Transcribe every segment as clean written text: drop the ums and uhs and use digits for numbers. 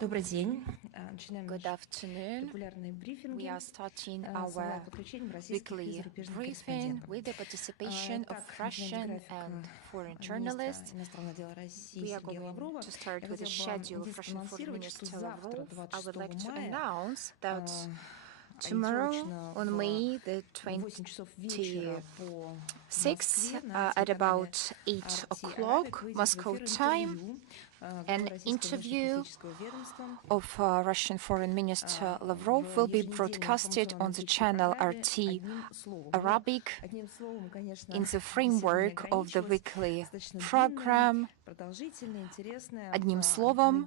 Good afternoon. We are starting our weekly briefing with the participation of Russian and foreign journalists. We are going to start with the schedule of Russian Foreign Minister Lavrov. I would like to announce that tomorrow, on May the 26th, at about 8 o'clock Moscow time, an interview of Russian Foreign Minister Lavrov will be broadcasted on the channel RT Arabic in the framework of the weekly program. Одним словом,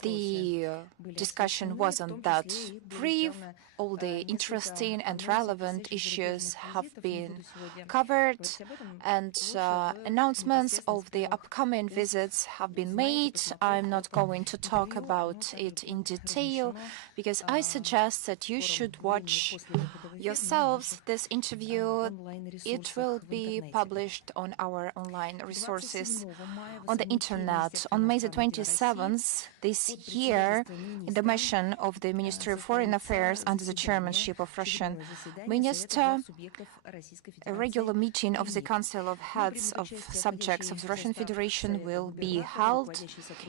the discussion wasn't that brief. All the interesting and relevant issues have been covered, and announcements of the upcoming visits have been made. I'm not going to talk about it in detail because I suggest that you should watch yourselves this interview. It will be published on our online resources on the internet. On May the 27th this year, in the mission of the Ministry of Foreign Affairs under the chairmanship of Russian Minister, a regular meeting of the Council of Heads of Subjects of the Russian Federation will be held.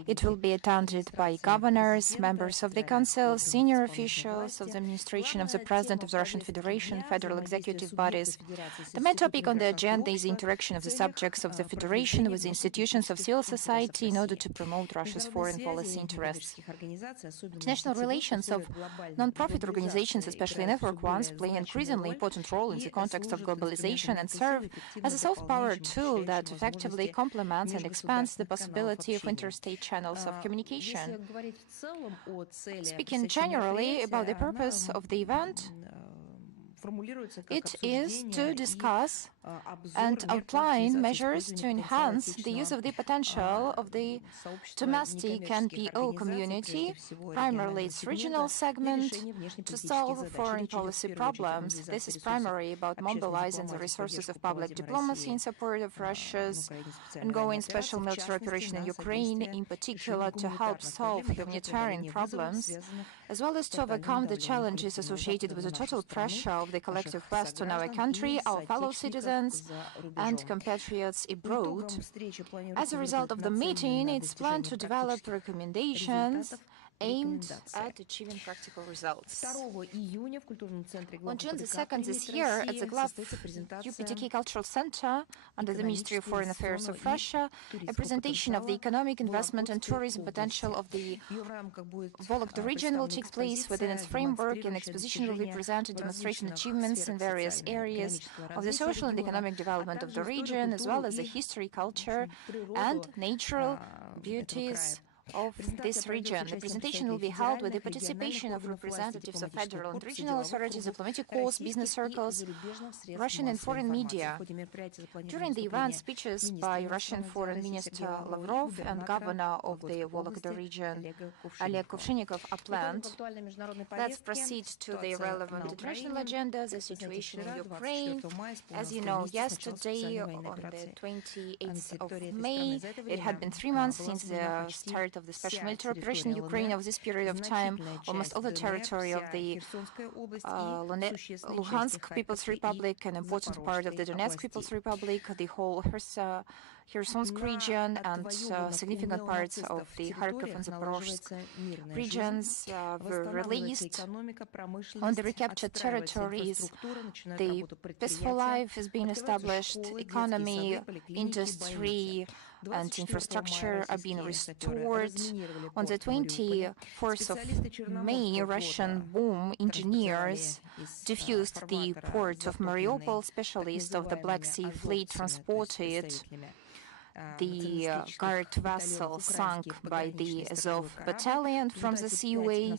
It will be attended by governors, members of the Council, senior officials of the administration of the President of the Russian Federation, federal executive bodies. The main topic on the agenda is the interaction of the subjects of the Federation with the institutions of civil society in order to promote Russia's foreign policy interests. International relations of non-profit organizations, especially network ones, play an increasingly important role in the context of globalization and serve as a soft power tool that effectively complements and expands the possibility of interstate channels of communication. Speaking generally about the purpose of the event, it is to discuss and outline measures to enhance the use of the potential of the domestic NPO community, primarily its regional segment, to solve foreign policy problems. This is primarily about mobilizing the resources of public diplomacy in support of Russia's ongoing special military operation in Ukraine, in particular to help solve humanitarian problems, as well as to overcome the challenges associated with the total pressure of the collective West on our country, our fellow citizens, and compatriots abroad. As a result of the meeting, it's planned to develop recommendations aimed at achieving practical results. On June the 2nd this year, at the UPTK Cultural Center, under the Ministry of Foreign Affairs of Russia, a presentation of the economic, investment and tourism potential of the Vologda region will take place. Within its framework, an exposition will represent a demonstration achievements in various areas of the social and economic development of the region, as well as the history, culture, and natural beauties of this region. The presentation will be held with the participation of representatives of federal and regional authorities, diplomatic corps, business circles, Russian and foreign media. During the event, speeches by Russian Foreign Minister Lavrov and Governor of the Vologda region, Oleg Kuvshinnikov, are planned. Let's proceed to the relevant international agenda, the situation in Ukraine. As you know, yesterday, on the 28th of May, it had been 3 months since the start of the special military operation in Ukraine. Of this period of time, almost all the territory of the Luhansk People's Republic, an important part of the Donetsk People's Republic, the whole Khersonsk region, and significant parts of the Kharkov and Zaporozhsk regions were released. On the recaptured territories, the peaceful life is being established, economy, industry, and infrastructure are being restored. On the 24th of May, Russian bomb engineers defused the port of Mariupol. Specialists of the Black Sea Fleet transported the guard vessel sunk by the Azov battalion from the seaway,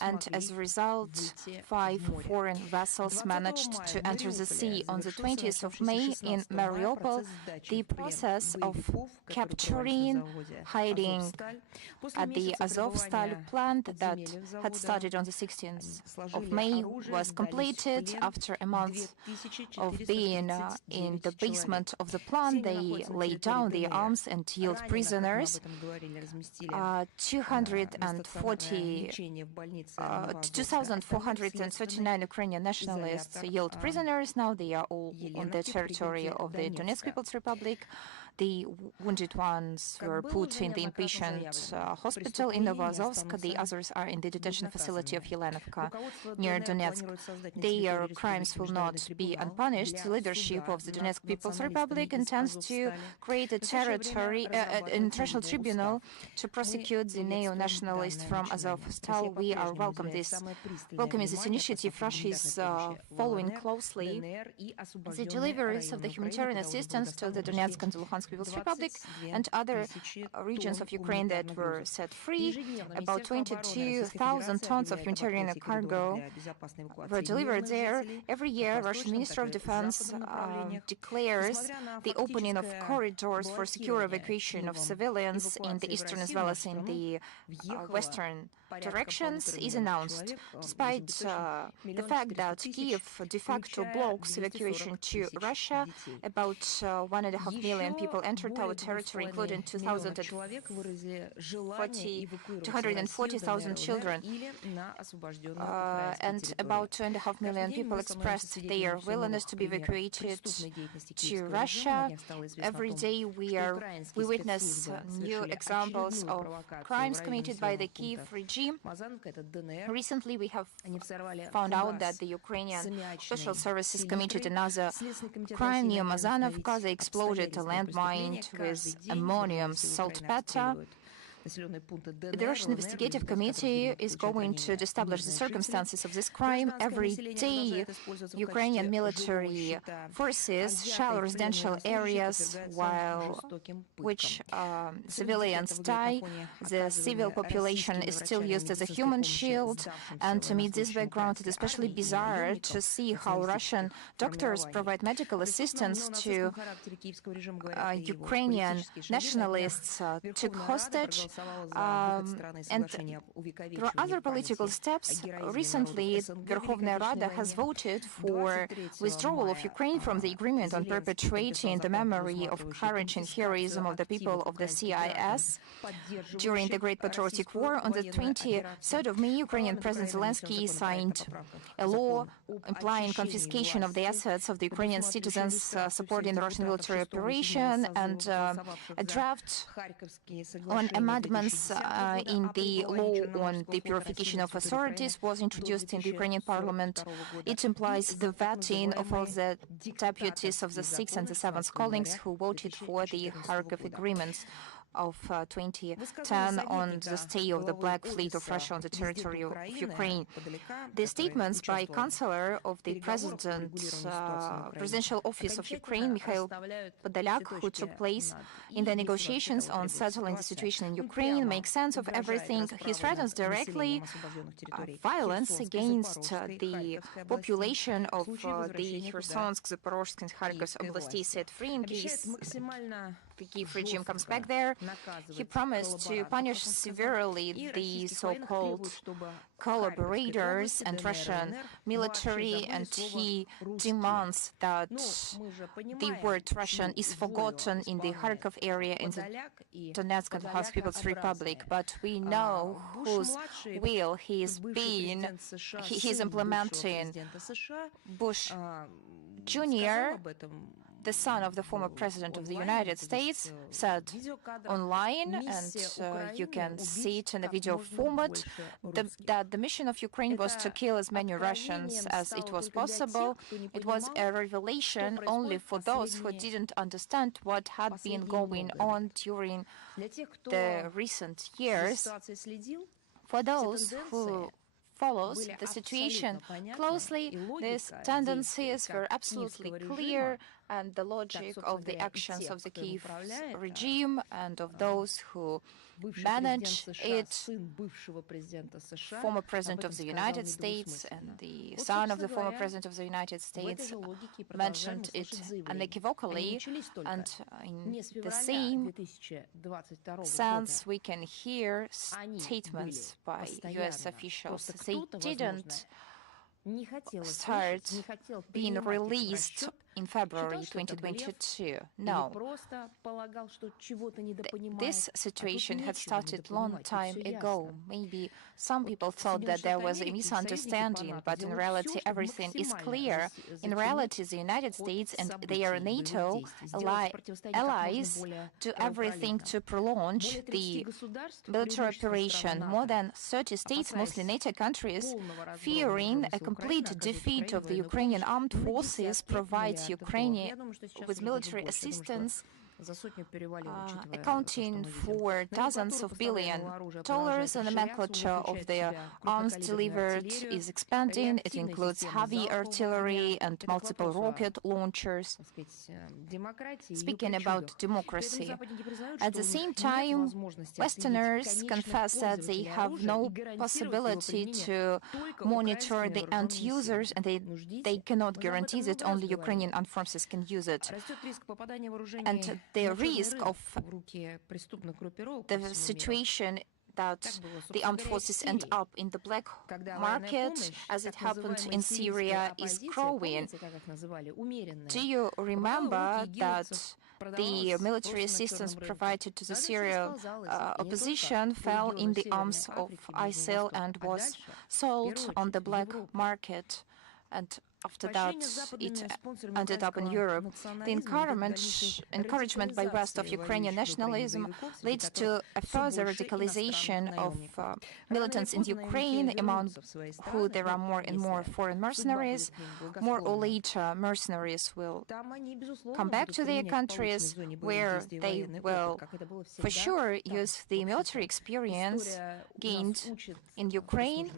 and as a result, 5 foreign vessels managed to enter the sea. On the 20th of May in Mariupol, the process of capturing, hiding at the Azovstal plant that had started on the 16th of May was completed. After a month of being in the basement of the plant, they lay down down the arms and yield prisoners. 2,439 Ukrainian nationalists yield prisoners. Now they are all on the territory of the Donetsk People's Republic. The wounded ones were put in the inpatient hospital in Novozovsk. The others are in the detention facility of Yelenovka near Donetsk. Their crimes will not be unpunished. The leadership of the Donetsk People's Republic intends to create a international tribunal to prosecute the neo-nationalists from Azovstal. We are welcoming this initiative. Russia is following closely the deliveries of the humanitarian assistance to the Donetsk and Luhansk People's Republic and other regions of Ukraine that were set free. About 22,000 tons of humanitarian cargo were delivered there. Every year, Russian Ministry of Defense declares the opening of corridors for secure evacuation of civilians in the eastern as well as in the western directions is announced, despite the fact that Kiev de facto blocks evacuation to Russia. About 1.5 million people entered our territory, including 240,000 children, and about 2.5 million people expressed their willingness to be evacuated to Russia. Every day we witness new examples of crimes committed by the Kiev regime. Recently, we have found out that the Ukrainian special services committed another crime near Mazanovka. They exploded a landmine with ammonium saltpeter. The Russian Investigative Committee is going to establish the circumstances of this crime. Every day, Ukrainian military forces shell residential areas which civilians die. The civil population is still used as a human shield. And to meet this background, it is especially bizarre to see how Russian doctors provide medical assistance to Ukrainian nationalists took hostage. And there are other political steps. Recently, Verkhovная Rada has voted for withdrawal of Ukraine from the agreement on perpetuating the memory of courage and heroism of the people of the CIS during the Great Patriotic War. On the 23rd of May, Ukrainian President Zelensky signed a law implying confiscation of the assets of the Ukrainian citizens supporting the Russian military operation, and a draft on amendments in the law on the purification of authorities was introduced in the Ukrainian parliament. It implies the vetting of all the deputies of the 6th and the 7th callings who voted for the Kharkov agreements of 2010 on the stay of the Black Fleet of Russia on the territory of Ukraine. The statements by Chancellor of the Presidential Office of Ukraine, Mikhail Podolyak, who took place in the negotiations on settling the situation in Ukraine, make sense of everything. He threatens directly violence against the population of the Khersonsk, Zaporozhsk, and Kharkov oblastei set free in case the Kiev regime comes back there. He promised to punish severely the so-called collaborators and Russian military, and he demands that the word Russian is forgotten in the Kharkov area in the Donetsk and Luhansk People's Republic. But we know whose will he is implementing. Bush Jr., the son of the former president of the United States, said online, and you can see it in a video format, that the mission of Ukraine was to kill as many Russians as it was possible. It was a revelation only for those who didn't understand what had been going on during the recent years. For those who follows the situation closely, these tendencies were absolutely clear, and the logic of the actions of the Kiev regime and of those who manage it, former President of the United States and the son of the former President of the United States mentioned it unequivocally, and in the same sense we can hear statements by US officials. They didn't start being released in February 2022. No. This situation had started long time ago. Maybe some people thought that there was a misunderstanding, but in reality everything is clear. In reality, the United States and their NATO allies do everything to prolong the military operation. More than 30 states, mostly NATO countries, fearing a complete defeat of the Ukrainian armed forces, provides Ukraine with military assistance accounting for dozens of billions of dollars. The nomenclature of the arms delivered is expanding. It includes heavy artillery and multiple rocket launchers. Speaking about democracy, at the same time, Westerners confess that they have no possibility to monitor the end users, and they cannot guarantee that only Ukrainian armed forces can use it. And the risk of the situation that the armed forces end up in the black market, as it happened in Syria, is growing. Do you remember that the military assistance provided to the Syrian opposition fell in the arms of ISIL and was sold on the black market? And after that, it ended up in Europe. The encouragement by West of Ukrainian nationalism leads to a further radicalization of militants in Ukraine, among who there are more and more foreign mercenaries. More or later, mercenaries will come back to their countries, where they will for sure use the military experience gained in Ukraine.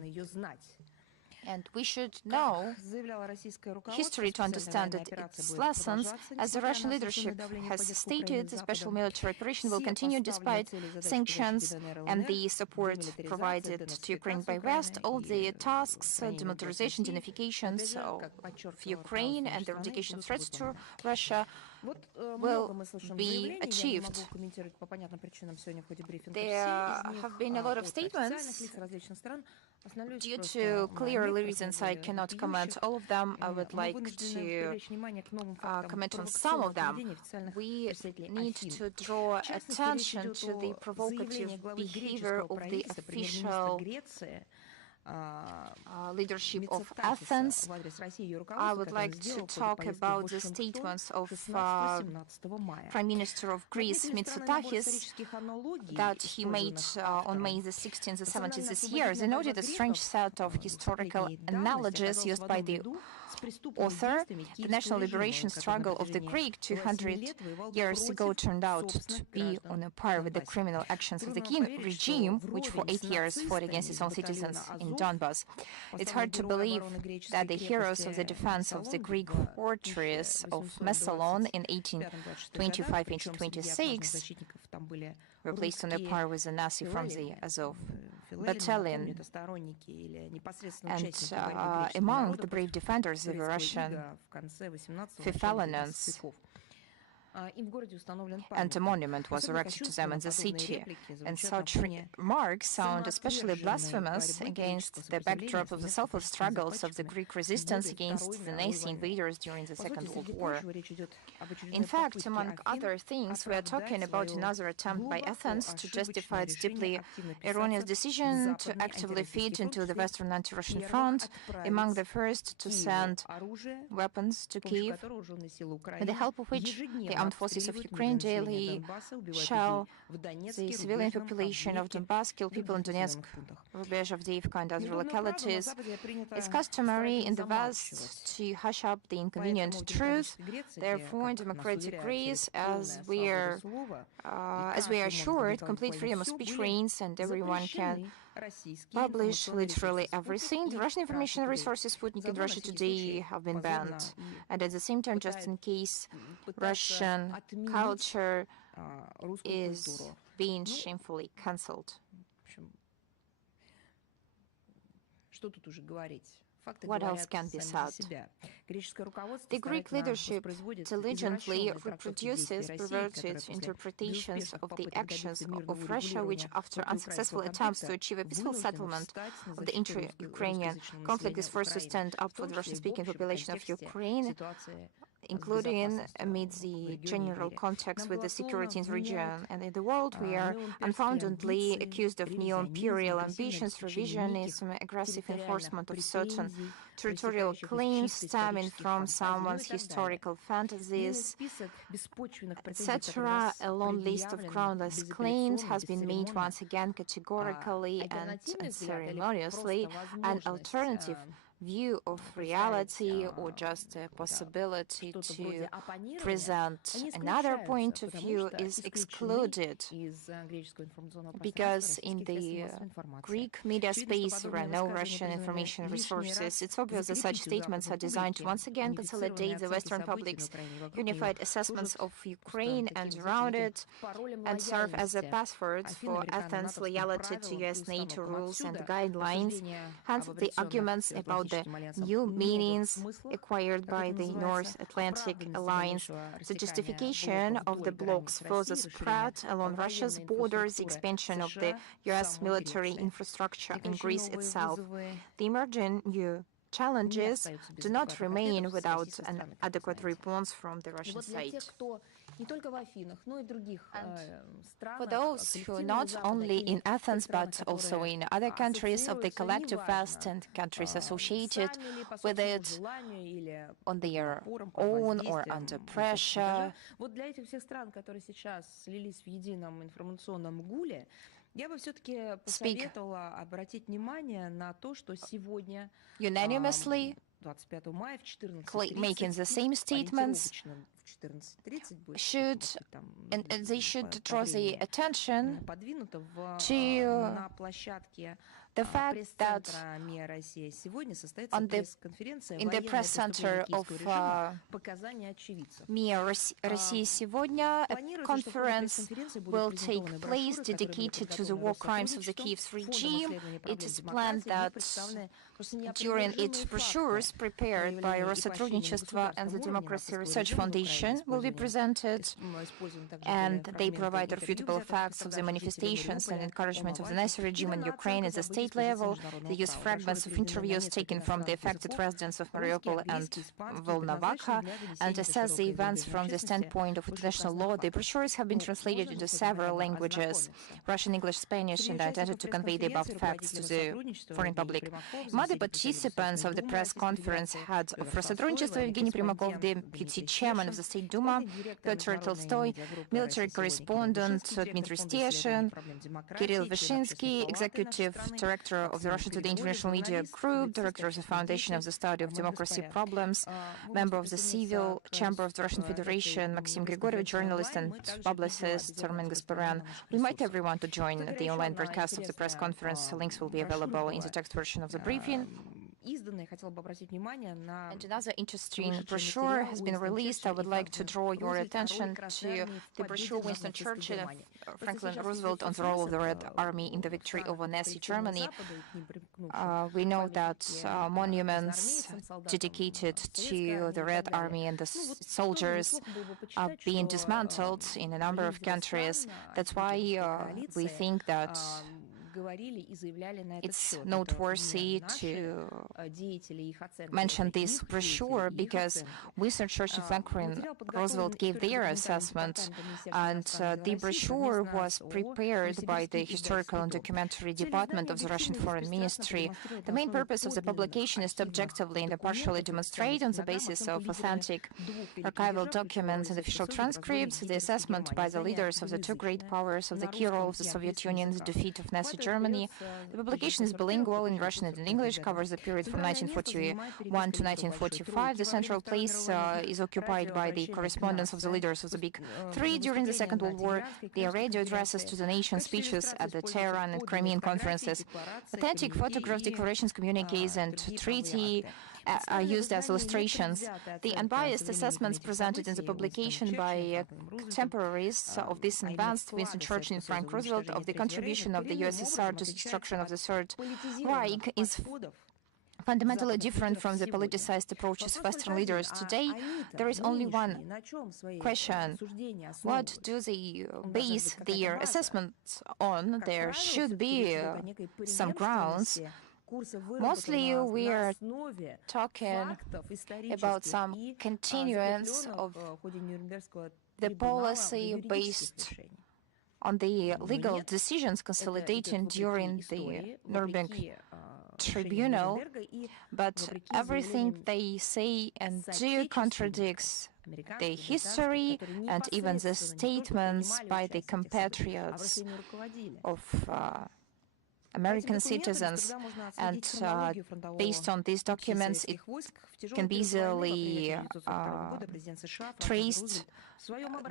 And we should know history to understand its lessons. As the Russian leadership has stated, the special military operation will continue despite sanctions and the support provided to Ukraine by West. All the tasks, demilitarization, unifications of Ukraine and the eradication of threats to Russia will be achieved. There have been a lot of statements. Due to clear reasons, I cannot comment all of them. I would like to comment on some of them. We need to draw attention to the provocative behavior of the official leadership of Athens. I would like to talk about the statements of Prime Minister of Greece, Mitsotakis, that he made on May the 16th and 17th this year. They noted a strange set of historical analogies used by the author. The national liberation struggle of the Greek 200 years ago turned out to be on a par with the criminal actions of the Kiev regime, which for 8 years fought against its own citizens in Donbas. It's hard to believe that the heroes of the defense of the Greek fortress of Messalon in 1825-1826 were placed on a par with the Nazi from the Azov battalion. And among the brave defenders of the Russian Fifalanians, and a monument was erected to them in the city. And such remarks sound especially blasphemous against the backdrop of the selfless struggles of the Greek resistance against the Nazi invaders during the Second World War. In fact, among other things, we are talking about another attempt by Athens to justify its deeply erroneous decision to actively feed into the Western anti-Russian front, among the first to send weapons to Kiev, with the help of which the armed forces of Ukraine daily shell the civilian population of Donbass, kill people in Donetsk, Rubezh, Avdiivka, and other localities. It's customary in the West to hush up the inconvenient truth. Therefore, in democratic Greece, as we are assured, complete freedom of speech reigns, and everyone can publish literally everything. The Russian information resources Sputnik and Russia Today have been banned. And at the same time, just in case, Russian culture is being shamefully cancelled. What else can be said? The Greek leadership diligently reproduces perverted interpretations of the actions of Russia, which, after unsuccessful attempts to achieve a peaceful settlement of the intra-Ukrainian conflict, is forced to stand up for the Russian-speaking population of Ukraine. including amid the general context with the security in the region and in the world. We are unfoundedly accused of neo-imperial ambitions, revisionism, aggressive enforcement of certain territorial claims stemming from someone's historical fantasies, etc. A long list of groundless claims has been made once again categorically and unceremoniously. An alternative view of reality or just a possibility to present another point of view is excluded, because in the Greek media space there are no Russian information resources. It's obvious that such statements are designed to once again consolidate the Western public's unified assessments of Ukraine and around it, and serve as a password for Athens' loyalty to US NATO rules and guidelines. Hence, the arguments about the new meanings acquired by the North Atlantic Alliance, the justification of the bloc's further spread along Russia's borders, the expansion of the US military infrastructure in Greece itself. The emerging new challenges do not remain without an adequate response from the Russian side. For those who, not only in Athens but also in other countries of the collective West and countries associated with it on their own or under pressure, speak unanimously, making the same statements, and they should draw the attention to the fact that in the press center of МИА Россия сегодня, a conference will take place dedicated to the war crimes of the Kiev's regime. It is planned that during its brochures prepared by Россотрудничество and the Democracy Research Foundation will be presented, and they provide irrefutable facts of the manifestations and encouragement of the Nazi regime in Ukraine at the state level. They use fragments of interviews taken from the affected residents of Mariupol and Volnovakha and assess the events from the standpoint of international law. The brochures have been translated into several languages, Russian, English, Spanish, and are intended to convey the above facts to the foreign public. Among the participants of the press conference, head of Россотрудничества Evgeny Primakov, deputy chairman of the State Duma, Pyotr Tolstoy, military correspondent Dmitry Steshin, Kirill Vyshinsky, executive director of the Russian Today International Media Group, director of the Foundation of the Study of Democracy Problems, member of the Civil Chamber of the Russian Federation, Maxim Grigoryev, journalist and publicist, Roman Gasparyan. We invite everyone to join the online broadcast of the press conference. Links will be available in the text version of the briefing. And another interesting brochure has been released. I would like to draw your attention to the brochure Winston Churchill and Franklin Roosevelt on the role of the Red Army in the victory over Nazi Germany. We know that monuments dedicated to the Red Army and the soldiers are being dismantled in a number of countries. That's why we think that it's noteworthy to mention this brochure, because Winston Churchill and Franklin Roosevelt gave their assessment, and the brochure was prepared by the Historical and Documentary Department of the Russian Foreign Ministry. The main purpose of the publication is to objectively and impartially demonstrate, on the basis of authentic archival documents and official transcripts, the assessment by the leaders of the two great powers of the key role of the Soviet Union in the defeat of Nazi Germany. The publication is bilingual in Russian and in English, covers the period from 1941 to 1945. The central place is occupied by the correspondence of the leaders of the Big Three during the Second World War, their radio addresses to the nation, speeches at the Tehran and Crimean conferences. Authentic photographs, declarations, communiques, and treaty are used as illustrations. The unbiased assessments presented in the publication by contemporaries of this advanced Winston Churchill and Frank Roosevelt of the contribution of the USSR to the destruction of the Third Reich is fundamentally different from the politicized approaches of Western leaders. Today, there is only one question: what do they base their assessments on? There should be some grounds Mostly we are talking about some continuance of the policy based on the legal decisions consolidated during the Nuremberg Tribunal, but everything they say and do contradicts the history and even the statements by the compatriots of American citizens, and based on these documents, it can be easily traced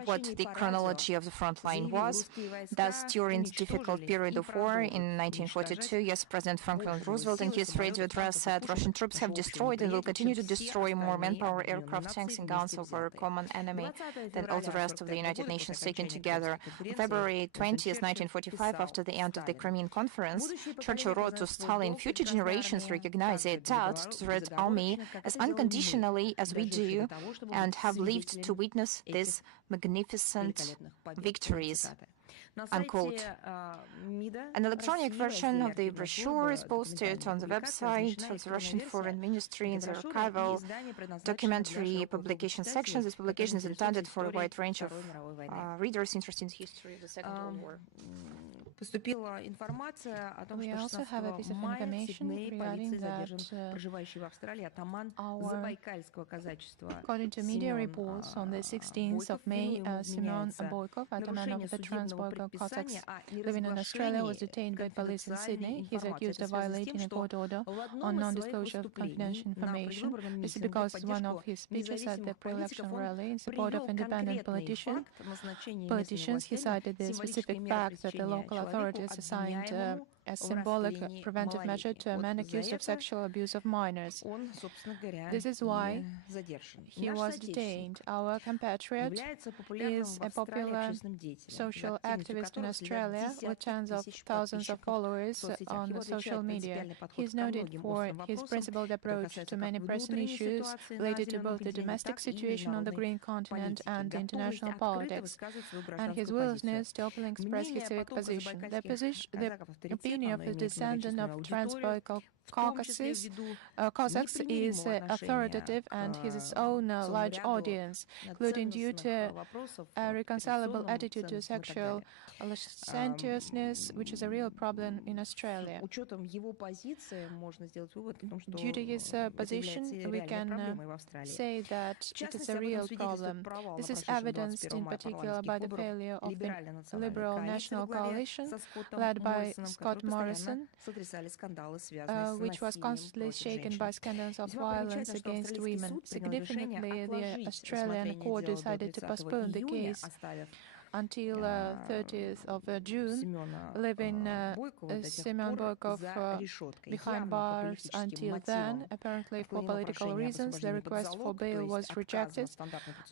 what the chronology of the front line was. Thus, during the difficult period of war in 1942, U.S. President Franklin Roosevelt in his radio address said Russian troops have destroyed and will continue to destroy more manpower, aircraft, tanks, and guns over a common enemy than all the rest of the United Nations taken together. On February 20th, 1945, after the end of the Crimean Conference, Churchill wrote to Stalin, "Future generations recognize the attached to the Red Army as unconditionally as we do and have lived to witness these magnificent victories." Unquote. An electronic version of the brochure is posted on the website of the Russian Foreign Ministry in the archival documentary publication section. This publication is intended for a wide range of readers interested in the history of the Second World War. We also have a piece of information regarding that according to media reports, on the 16th of May, Semyon Boykov, ataman of the Trans-Boykov Cossacks living in Australia, was detained by police in Sydney. He is accused of violating a court order on non-disclosure of confidential information. This is because one of his speeches at the pre-election rally in support of independent politicians, he cited the specific fact that the local authorities assigned a symbolic preventive measure to a man accused of sexual abuse of minors. This is why he was detained. Our compatriot is a popular social activist in Australia with tens of thousands of followers on the social media. He is noted for his principled approach to many pressing issues related to both the domestic situation on the Green Continent and international politics, and his willingness to openly express his civic position. The opinion of the descendant of Trans-Boykov Cossacks is authoritative and has its own large audience, including due to a reconcilable attitude to sexual lasciviousness, which is a real problem in Australia. Due to his position, we can say that it is a real problem. This is evidenced in particular by the failure of the Liberal National Coalition, led by Scott Morrison, which was constantly shaken by scandals of violence against women. Significantly, the Australian court decided to postpone the case until 30th of June, leaving Semyon Boykov behind bars until then. Apparently, for political reasons, the request for bail was rejected.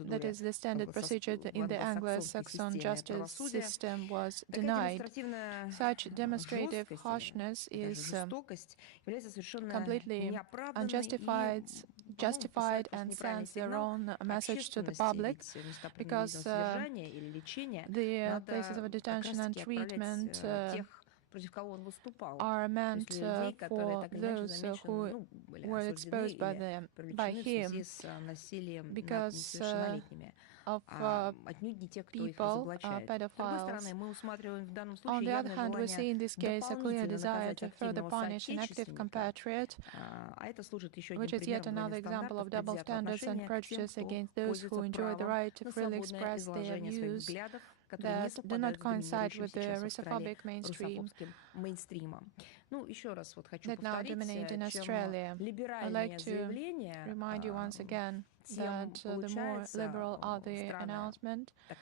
That is, the standard procedure in the Anglo-Saxon justice system was denied. Such demonstrative harshness is completely justified and sends the wrong message to the public, because the places of detention and treatment are meant for those who were exposed by him because of people, pedophiles. On the other hand, we see in this case a clear desire to further punish an active compatriot, which is yet another example of double standards and prejudice against those who enjoy the right to freely express their views that do not coincide with the Russophobic mainstream that now dominate in Australia. I'd like to remind you once again that the more liberal are the announcement, the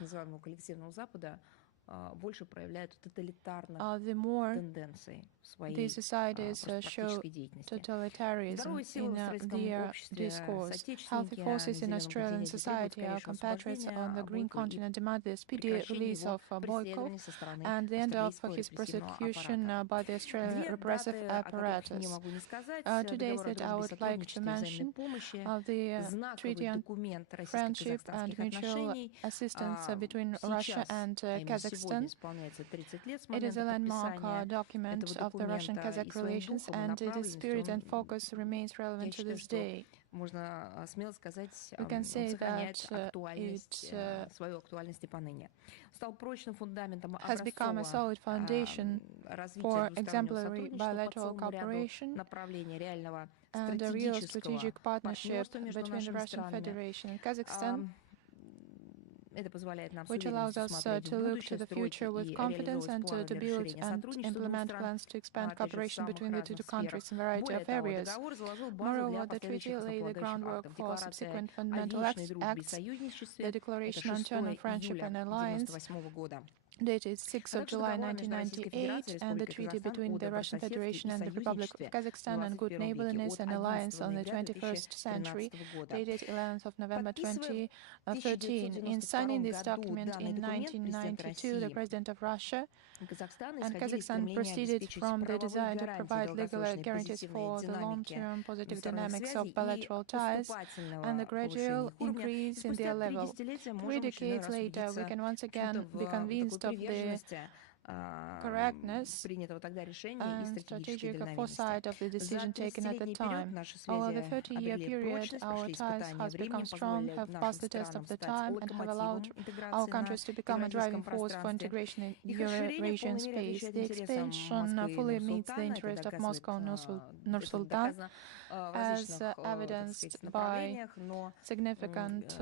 more these societies show totalitarianism in their discourse. Healthy forces in Australian society, our compatriots on the Green Continent, demand the speedy release of Boykov and the end of his prosecution by the Australian repressive apparatus. Two days that I would like to mention the Treaty on Friendship and Mutual Assistance between Russia and Kazakhstan. Kazakhstan. It is a landmark document of the Russian-Kazakh relations, and its spirit and focus remains relevant to this day. We can say that it has become a solid foundation for exemplary bilateral cooperation and a real strategic partnership between the Russian Federation and Kazakhstan, which allows us to look to the future with confidence and to build and implement plans to expand cooperation between the two countries in a variety of areas. Moreover, the treaty laid the groundwork for subsequent fundamental acts, the Declaration on Terms of Friendship and Alliance, dated 6th of July 1998, and the treaty between the Russian Federation and the Republic of Kazakhstan on good neighborliness and alliance on the 21st century, dated 11th of November 2013. In signing this document in 1992, the President of Russia and Kazakhstan proceeded from the desire to provide legal guarantees for the long-term positive dynamics of bilateral ties and the gradual increase in their level. 3 decades later, we can once again be convinced of the correctness and strategic foresight of the decision taken at the time. Over the 30-year period, our ties have become strong, have passed the test of the time, and have allowed our countries to become a driving force for integration in Eurasian space. The expansion fully meets the interest of Moscow and Nur-Sultan, as evidenced by significant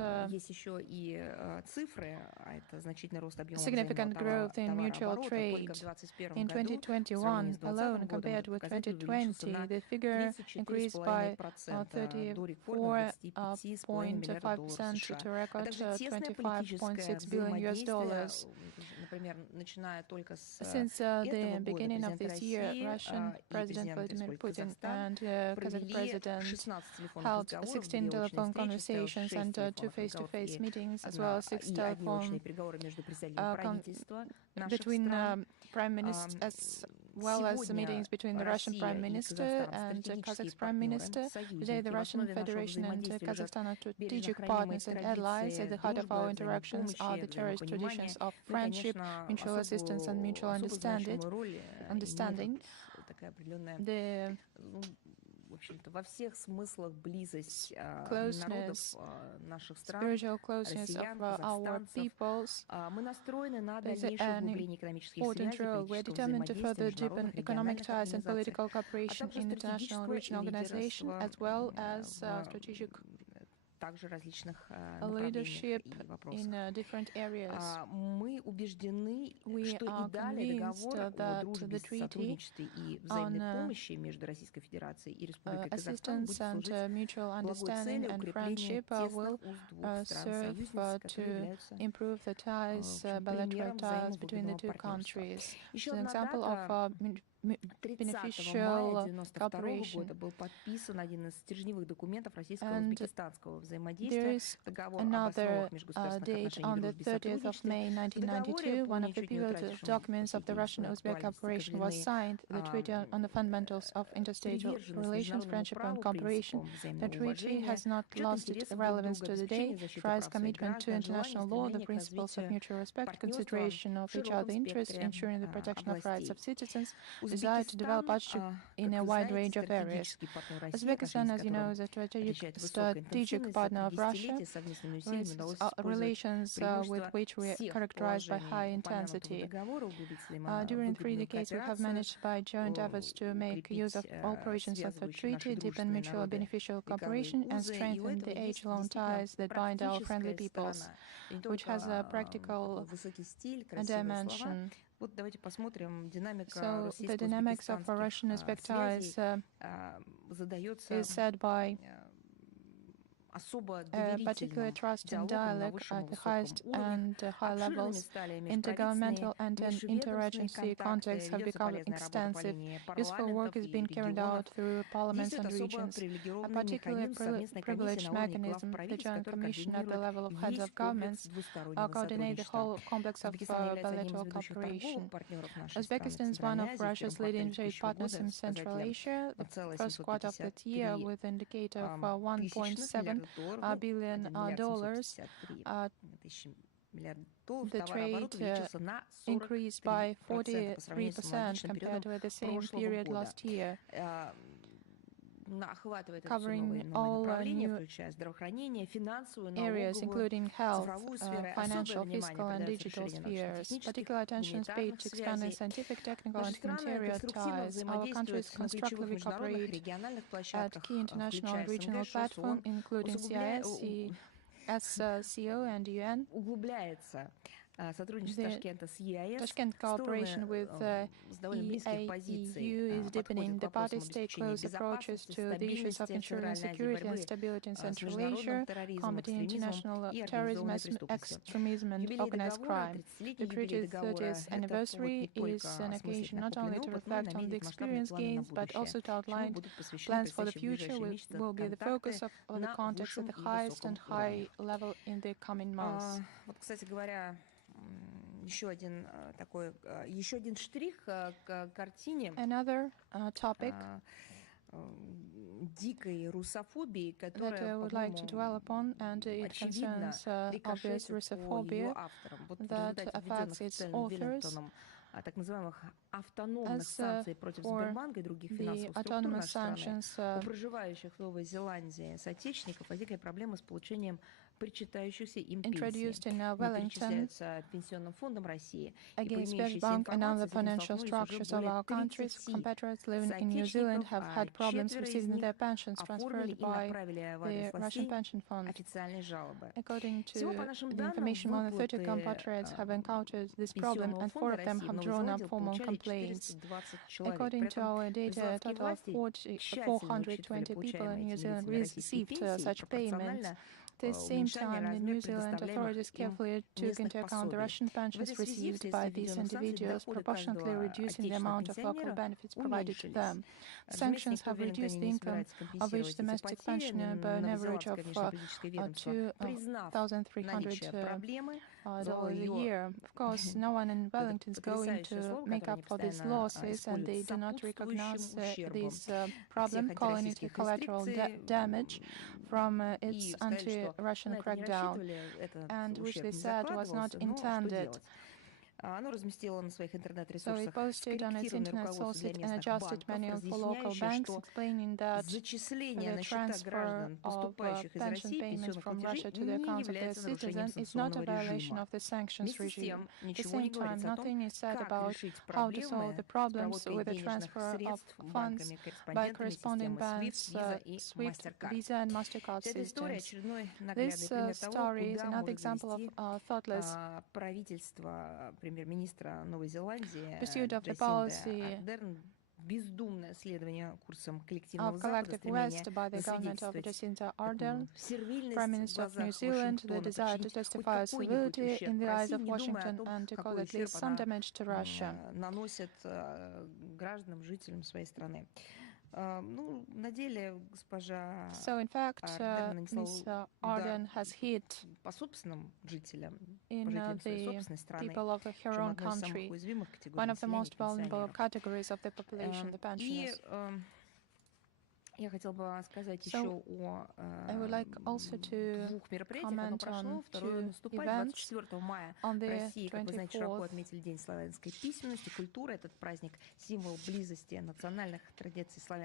growth in mutual trade. In 2021 alone, compared with 2020, the figure increased by 34.5% to a record $25.6 billion. Since the beginning of this year, Russian President Vladimir Putin and Kazakh President held 16 telephone conversations and 2 face-to-face meetings, as well as 6 telephone between Prime Minister, as well as meetings between the Russian Prime Minister and Kazakh's Prime Minister. Today, the Russian Federation and Kazakhstan are strategic partners and allies. At the heart of our interactions are the cherished traditions of friendship, mutual assistance, and mutual understanding. The closeness, spiritual closeness of our peoples plays an important role. We are determined to further deepen economic ties and political cooperation in international regional organization, as well as strategic leadership in different areas. We are convinced that the treaty on assistance and mutual understanding and friendship will serve to improve the ties, bilateral ties between the two countries. It's an example of beneficial cooperation. And there is another date on the 30th of May 1992. One of the pivotal documents of the Russian-Uzbek cooperation was signed, the Treaty on the Fundamentals of Interstate Relations, Friendship and Cooperation. The treaty has not lost its relevance to the day. It strives commitment to international law, the principles of mutual respect, consideration of each other's interests, ensuring the protection of rights of citizens, desire to develop partnership in a wide range of areas. Uzbekistan, as you know, is a strategic partner of Russia, relations with which we are characterized by high intensity. During 3 decades, we have managed by joint efforts to make use of all provisions of the treaty, deepen mutual beneficial cooperation, and strengthen the age-long ties that bind our friendly peoples, which has a practical dimension. So the dynamics of Russian-Uzbek ties is set by a particular trust in dialogue at the highest and high levels. Intergovernmental and interagency contacts have become extensive. Useful work is being carried out through parliaments and regions. A particularly privileged mechanism, the Joint Commission at the level of heads of governments, coordinate the whole complex of bilateral cooperation. Uzbekistan is one of Russia's leading trade partners in Central Asia. The first quarter of that year, with an indicator of $1.7 billion, the trade increased by 43% compared with the same period last year, covering all new areas, including health, financial, fiscal, and digital spheres. Particular attention is paid to expanding scientific, technical, and humanitarian ties. Our countries constructively cooperate at key international and regional platforms, including CIS, SCO, and UN. The Tashkent cooperation with EAEU is deepening. The parties take close approaches to the issues of ensuring security and stability in Central Asia, combating international terrorism, extremism, and organized crime. The treaty's 30th anniversary is an occasion not only to reflect on the experience gains, but also to outline plans for the future, which will be the focus of the contacts at the highest and high level in the coming months. Another topic that I would like to dwell upon, and it concerns obvious Russophobia that affects its authors. As for the autonomous sanctions introduced in Wellington against Bank and other financial structures of our countries, compatriots living in New Zealand have had problems receiving their pensions transferred by the Russian pension fund. According to the information, more than 30 compatriots have encountered this problem, and 4 of them have drawn up formal complaints. According to our data, a total of 420 people in New Zealand received such payments. At the same time, the New Zealand authorities carefully took into account the Russian pensions received by these individuals, proportionately reducing the amount of local benefits provided to them. Sanctions have reduced the income of each domestic pensioner by an average of $2,300 a year. Of course, no one in Wellington is going to make up for these losses, and they do not recognize this problem, calling it a collateral damage from its anti-Russian crackdown, and which they said was not intended. So it posted on its internet sources an adjusted manual for local banks, explaining that the transfer of pension payments from Russia to the accounts of their citizens is not a violation of the sanctions regime. At the same time, nothing is said about how to solve the problems with the transfer of funds by corresponding banks, SWIFT, Visa, and MasterCard systems. This story is another example of thoughtless pursuit of the policy of collective West by the government of Jacinda Ardern, Prime Minister of New Zealand, the desire to justify civility in the eyes of Washington and to cause at least some damage to Russia. So, in fact, Ms. Ardern has hit in the people of her own country, one of the most vulnerable categories of the population, the pensioners. So, I would like also to comment on 2 events. On the 24th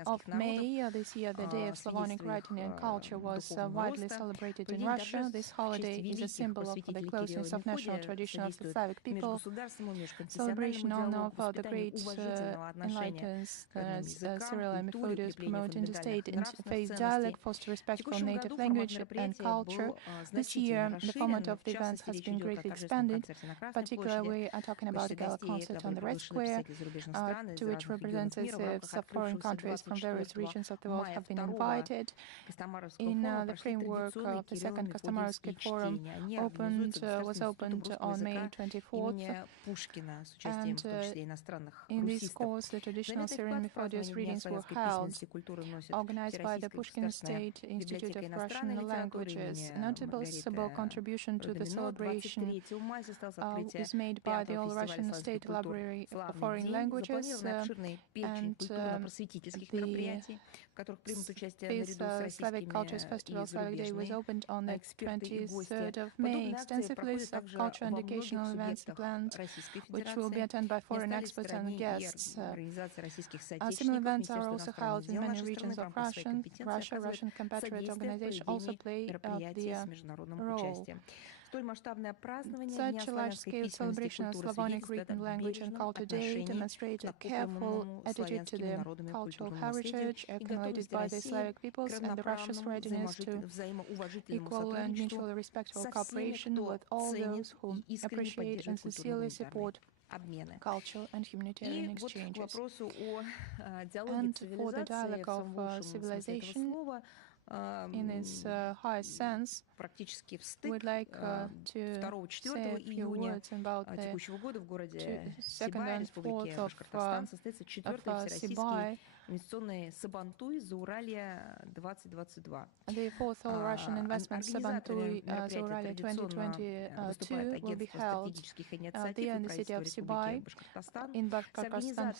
of May this year, the Day of Slavonic Writing and Culture was widely celebrated in Russia. This holiday is a symbol of the closeness of national tradition of the Slavic people. Celebration of the great enlighteners Cyril and Methodius promote interstate interfaith dialogue, foster respect for native language and culture. This year, the format of the events has been greatly expanded. Particularly, we are talking about a gala concert on the Red Square, to which representatives of foreign countries from various regions of the world have been invited. In the framework of the second Kostomarovsky Forum was opened on May 24th, and in this course, the traditional Cyril and Methodius readings were held. organized by the Pushkin State Institute of Russian Languages. A noticeable contribution to the celebration is made by the All-Russian State Library for Foreign Languages, and the Slavic Cultures Festival Slavic Day was opened on the 23rd of May. Extensive lists of cultural and educational events are planned, which will be attended by foreign experts and guests. Similar events are also held in many regions of Russia. Russian compatriot organizations also play their role. Such a large-scale celebration of Slavonic written language and culture day demonstrates a careful attitude to the cultural heritage accumulated by the Slavic peoples and the Russia's readiness to equal and mutually respectful cooperation with all those who appreciate and sincerely support cultural and humanitarian exchanges. And for the dialogue of civilization, in its highest sense, we'd like to say a few words about the 2nd and 4th of Sibay, the 4th All-Russian Investment Sabantui Zauralia 2022 will be held there in the city of Sibay in Bashkortostan.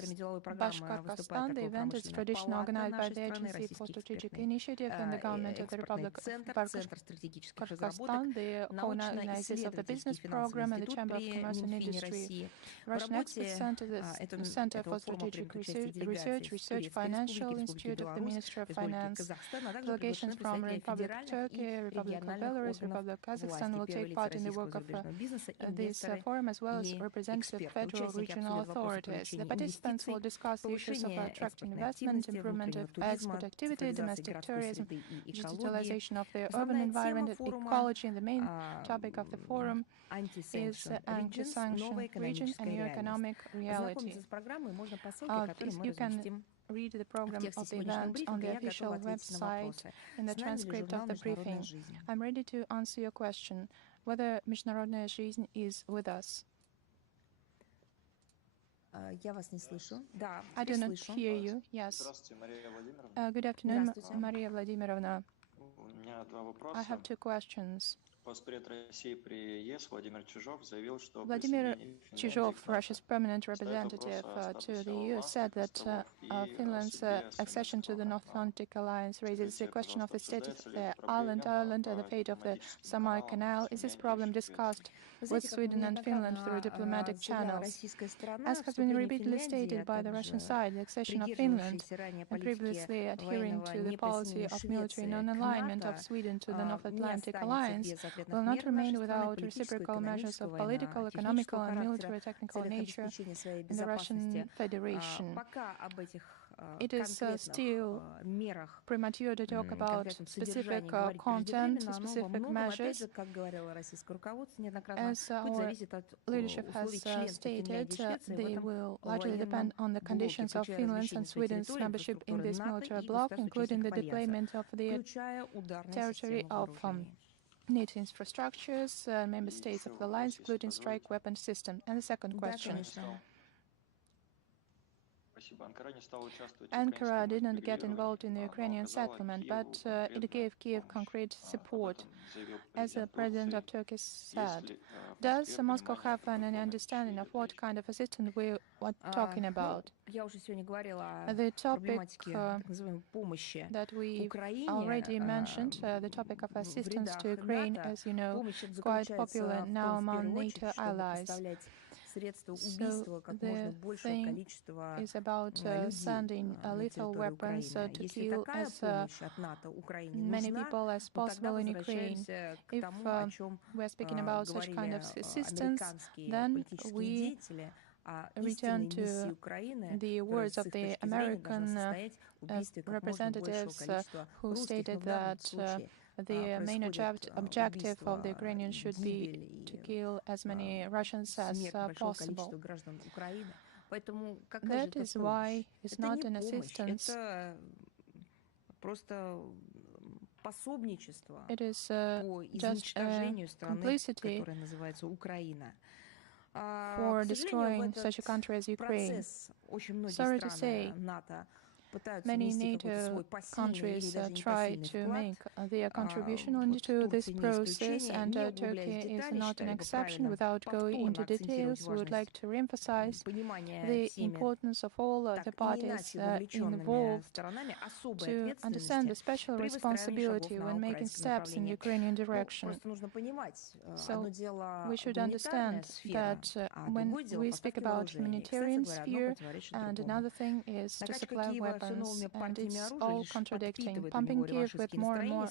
The event is traditionally organized by the Agency for Strategic Initiative and the government of the Republic of Bashkortostan, the co-organizers of the business program and the Chamber of Commerce and Industry. Russian Expert Center, the Center for Strategic Research, Financial Institute of the Ministry of Finance. Delegations from Republic of Turkey, Republic of Belarus, Republic of Kazakhstan will take part in the work of this forum, as well as representative federal regional authorities. The participants will discuss the issues of attracting investment, improvement of export activity, domestic tourism, digitalization of the urban environment, ecology, and the main topic of the forum is anti-sanction region and new economic reality. You can read the program of the event on the official website in the transcript of the briefing. I'm ready to answer your question, whether Международная жизнь is with us. I do not hear you. Yes. Good afternoon, Maria Vladimirovna. I have two questions. Vladimir Chizhov, Russia's permanent representative to the EU, said that Finland's accession to the North Atlantic Alliance raises the question of the status of the island, Ireland, and the fate of the Samai Canal. Is this problem discussed with Sweden and Finland through diplomatic channels? As has been repeatedly stated by the Russian side, the accession of Finland, and previously adhering to the policy of military non-alignment of Sweden to the North Atlantic Alliance, will not remain without reciprocal measures of political, economical, and military technical nature in the Russian Federation. It is still premature to talk about specific content, specific measures. As our leadership has stated, they will largely depend on the conditions of Finland's and Sweden's membership in this military bloc, including the deployment of the territory of NATO infrastructures, member states of the alliance, including strike weapon system. And the second question. Ankara didn't get involved in the Ukrainian settlement, but it gave Kiev concrete support, as the president of Turkey said. Does Moscow have any understanding of what kind of assistance we are talking about? The topic that we already mentioned, the topic of assistance to Ukraine, as you know, is quite popular now among NATO allies. So the thing is about sending lethal weapons to kill as many people as possible in Ukraine. If we're speaking about such kind of assistance, then we return to the words of the American representatives who stated that the main objective of the Ukrainians should be to kill as many Russians as possible. That is why it's not an assistance. It is just complicity for destroying such a country as Ukraine. Sorry to say, many NATO countries try to make their contribution into this process, and Turkey is not an exception. Without going into details, we would like to reemphasize the importance of all the parties involved to understand the special responsibility when making steps in Ukrainian direction. So we should understand that when we speak about humanitarian sphere, and another thing is to supply weapons, and it's all contradicting. Pumping Kiev with more and more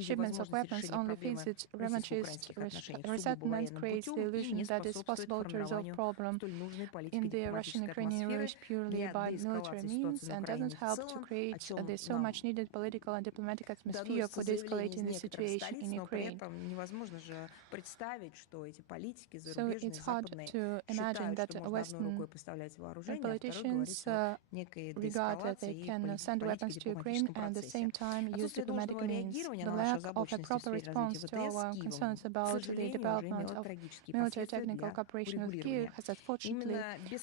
shipments of weapons only feeds its revanchist resentment, creates the illusion that it's possible to resolve problem in the Russian-Ukrainian race purely by military means, and doesn't help to create the so much needed political and diplomatic atmosphere for de-escalating the situation in Ukraine. So it's hard to imagine that Western politicians regard that they can send weapons to Ukraine and at the same time use diplomatic means. The lack of a proper response to our concerns about the development of military technical cooperation with Kyiv has unfortunately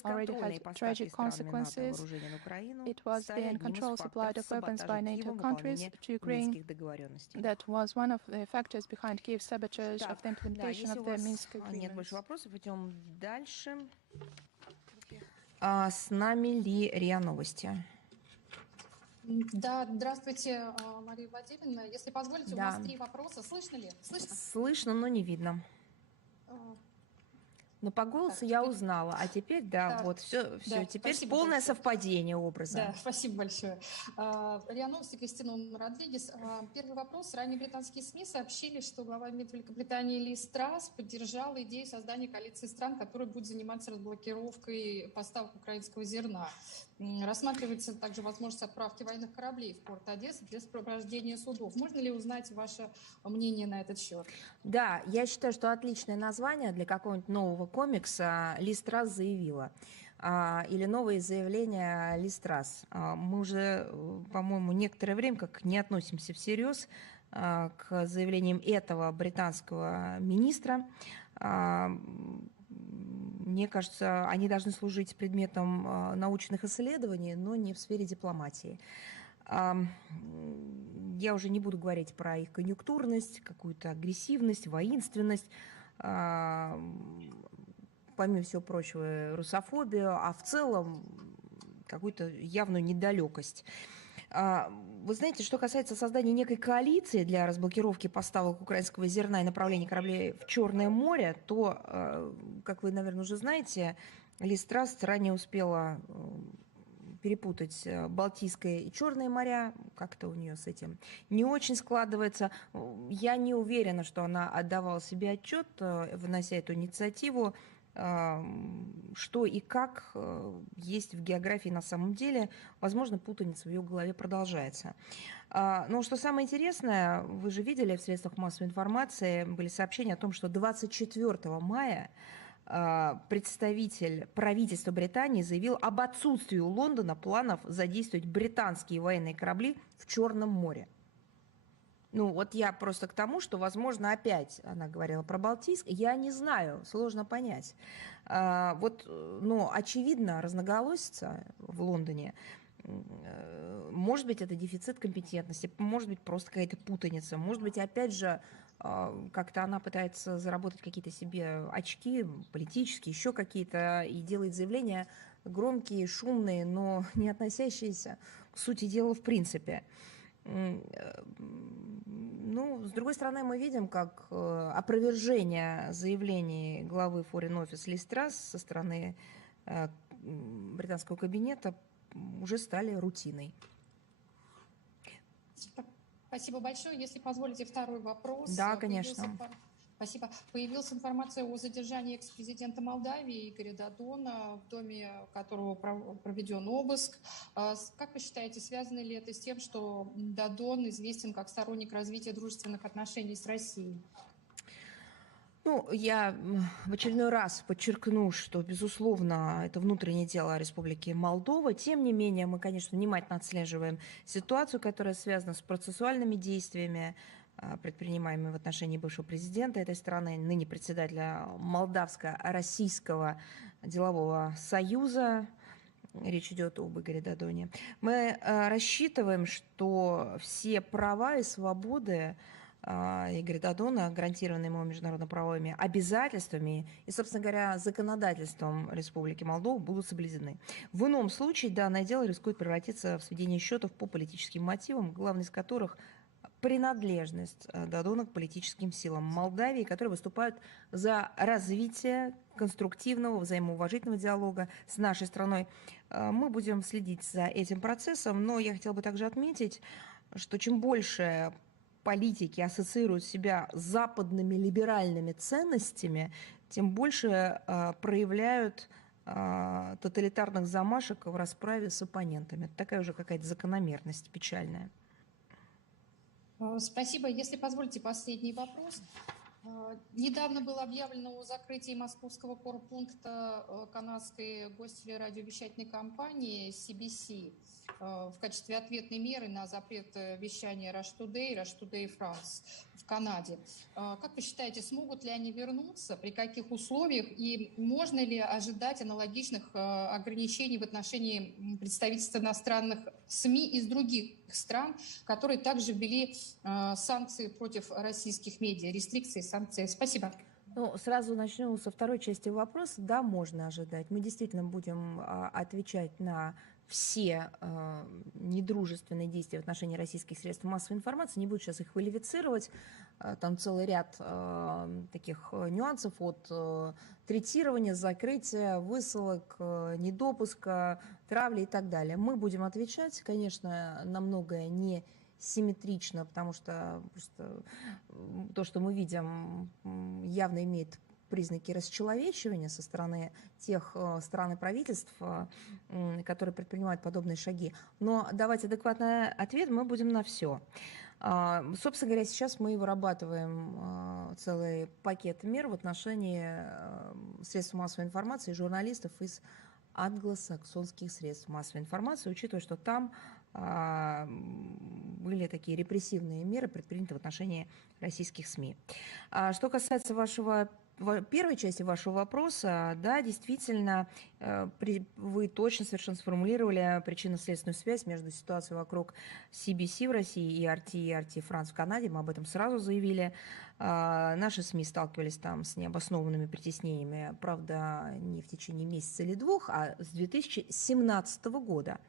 already had tragic consequences. It was the uncontrolled supply of weapons by NATO countries to Ukraine that was one of the factors behind Kyiv's sabotage of the implementation of the Minsk agreements. С нами ли РИА Новости? Да, здравствуйте, Мария Владимировна. Если позволите, у нас 3 вопроса. Слышно ли? Слышно? Слышно, но не видно. Но по голосу я узнала, а теперь, вот, все, теперь полное большое совпадение образа. Да, спасибо большое. РИА Новости, Кристина Родригес. Первый вопрос. Ранее британские СМИ сообщили, что глава МИД Великобритании Лиз Трасс поддержала идею создания коалиции стран, которая будет заниматься разблокировкой поставок украинского зерна. Рассматривается также возможность отправки военных кораблей в порт Одессы для сопровождения судов. Можно ли узнать ваше мнение на этот счет? Да, я считаю, что отличное название для какого-нибудь нового комикса «Лиз Трасс заявила». Или новые заявления Лиз Трасс. Мы уже, по-моему, некоторое время как не относимся всерьез к заявлениям этого британского министра. Мне кажется, они должны служить предметом научных исследований, но не в сфере дипломатии. Я уже не буду говорить про их конъюнктурность, какую-то агрессивность, воинственность, помимо всего прочего, русофобию, а в целом какую-то явную недалекость. Вы знаете, что касается создания некой коалиции для разблокировки поставок украинского зерна и направления кораблей в Черное море, то, как вы, наверное, уже знаете, Лиз Трасс ранее успела перепутать Балтийское и Черное моря, как-то у нее с этим не очень складывается. Я не уверена, что она отдавала себе отчет, внося эту инициативу, что и как есть в географии на самом деле. Возможно, путаница в ее голове продолжается. Но что самое интересное, вы же видели в средствах массовой информации, были сообщения о том, что 24 мая представитель правительства Британии заявил об отсутствии у Лондона планов задействовать британские военные корабли в Черном море. Ну, вот я просто к тому, что, возможно, опять она говорила про Балтийск. Я не знаю, сложно понять. Но, очевидно, разноголосица в Лондоне. Может быть, это дефицит компетентности, может быть, просто какая-то путаница. Может быть, опять же, как-то она пытается заработать какие-то себе очки политические, еще какие-то, и делает заявления громкие, шумные, но не относящиеся к сути дела в принципе. Ну, с другой стороны, мы видим, как опровержение заявлений главы Foreign Office Лиз Трасс со стороны британского кабинета уже стали рутиной. Спасибо большое. Если позволите, второй вопрос. Да, конечно. Спасибо. Появилась информация о задержании экс-президента Молдавии Игоря Додона, в доме которого проведен обыск. Как вы считаете, связано ли это с тем, что Додон известен как сторонник развития дружественных отношений с Россией? Ну, я в очередной раз подчеркну, что, безусловно, это внутреннее дело Республики Молдова. Тем не менее, мы, конечно, внимательно отслеживаем ситуацию, которая связана с процессуальными действиями, предпринимаемыми в отношении бывшего президента этой страны, ныне председателя Молдавско-Российского делового союза. речь идет об Игоре Додоне. Мы рассчитываем, что все права и свободы Игоря Додона, гарантированные ему международно-правовыми обязательствами и, собственно говоря, законодательством Республики Молдова, будут соблюдены. В ином случае данное дело рискует превратиться в сведение счетов по политическим мотивам, главный из которых принадлежность Додона к политическим силам Молдавии, которые выступают за развитие конструктивного, взаимоуважительного диалога с нашей страной. Мы будем следить за этим процессом, но я хотела бы также отметить, что чем больше политики ассоциируют себя с западными либеральными ценностями, тем больше проявляют тоталитарных замашек в расправе с оппонентами. Это такая уже какая-то закономерность печальная. Спасибо. Если позволите, последний вопрос. Недавно было объявлено о закрытии московского корпункта канадской гостелерадиовещательной компании CBC в качестве ответной меры на запрет вещания Russia Today France в Канаде. Как вы считаете, смогут ли они вернуться, при каких условиях, и можно ли ожидать аналогичных ограничений в отношении представительств иностранных СМИ из других стран, которые также ввели санкции против российских медиа, рестрикции, санкции? Спасибо. Ну, сразу начну со второй части вопроса. Да, можно ожидать. Мы действительно будем отвечать на все недружественные действия в отношении российских средств массовой информации. Не буду сейчас их квалифицировать. Там целый ряд таких нюансов от третирования, закрытия, высылок, недопуска, травли и так далее. Мы будем отвечать, конечно, на многое не симметрично, потому что просто то, что мы видим, явно имеет признаки расчеловечивания со стороны тех стран и правительств, которые предпринимают подобные шаги. Но давать адекватный ответ мы будем на все. Собственно говоря, сейчас мы вырабатываем целый пакет мер в отношении средств массовой информации и журналистов из англосаксонских средств массовой информации, учитывая, что там были такие репрессивные меры предприняты в отношении российских СМИ. Что касается первой части вашего вопроса, да, действительно, вы точно совершенно сформулировали причинно-следственную связь между ситуацией вокруг CBC в России и RT France в Канаде. Мы об этом сразу заявили. Наши СМИ сталкивались там с необоснованными притеснениями, правда, не в течение месяца или двух, а с 2017 года.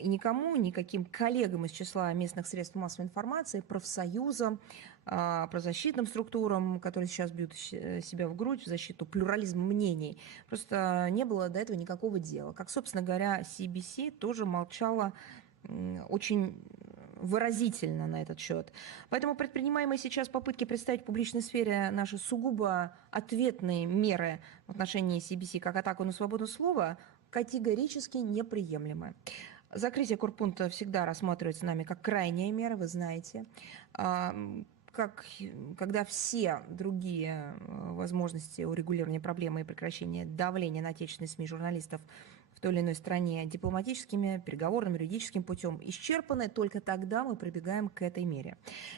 И никаким коллегам из числа местных средств массовой информации, профсоюзам, правозащитным структурам, которые сейчас бьют себя в грудь в защиту плюрализма мнений, просто не было до этого никакого дела. Как, собственно говоря, CBC тоже молчала очень выразительно на этот счет. Поэтому предпринимаемые сейчас попытки представить в публичной сфере наши сугубо ответные меры в отношении CBC как атаку на свободу слова категорически неприемлемы. Закрытие корпункта всегда рассматривается нами как крайняя мера, вы знаете. Когда все другие возможности урегулирования проблемы и прекращения давления на отечественные СМИ журналистов в той или иной стране дипломатическими, переговорным, юридическим путем исчерпаны, только тогда мы прибегаем к этой мере.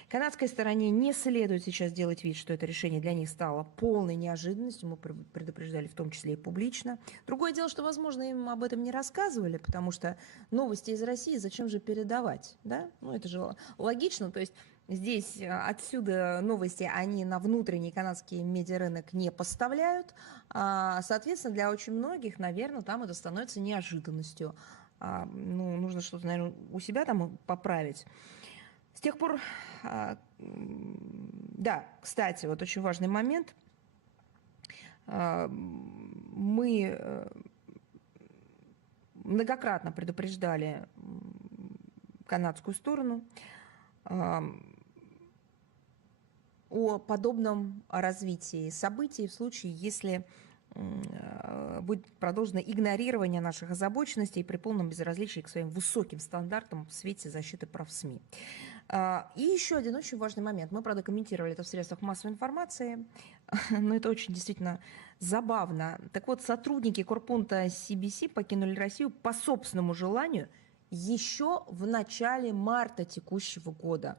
Канадской стороне не следует сейчас делать вид, что это решение для них стало полной неожиданностью, мы предупреждали в том числе и публично. Другое дело, что, возможно, им об этом не рассказывали, потому что новости из России зачем же передавать, да? Ну, это же логично, то есть здесь отсюда новости они на внутренний канадский медиарынок не поставляют. Соответственно, для очень многих, наверное, там это становится неожиданностью. Ну, нужно что-то, наверное, у себя там поправить. С тех пор, да, кстати, вот очень важный момент. Мы многократно предупреждали канадскую сторону о подобном развитии событий в случае, если будет продолжено игнорирование наших озабоченностей при полном безразличии к своим высоким стандартам в свете защиты прав СМИ. И еще один очень важный момент. Мы, правда, комментировали это в средствах массовой информации, но это очень действительно забавно. Так вот, сотрудники корпункта CBC покинули Россию по собственному желанию еще в начале марта текущего года.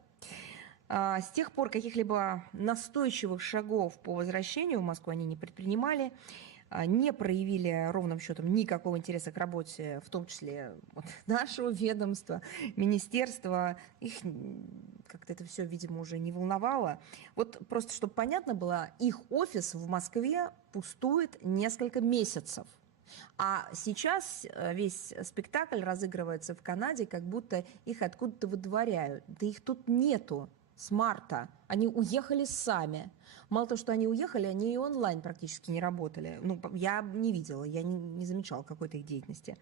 С тех пор каких-либо настойчивых шагов по возвращению в Москву они не предпринимали. не проявили ровным счетом никакого интереса к работе, в том числе вот, нашего ведомства, министерства. Их как-то это все, видимо, уже не волновало. Вот просто, чтобы понятно было, их офис в Москве пустует несколько месяцев. А сейчас весь спектакль разыгрывается в Канаде, как будто их откуда-то выдворяют. Да их тут нету с марта. Они уехали сами. Мало того, что они уехали, они и онлайн практически не работали. Ну, я не видела, я не замечала какой-то их деятельности.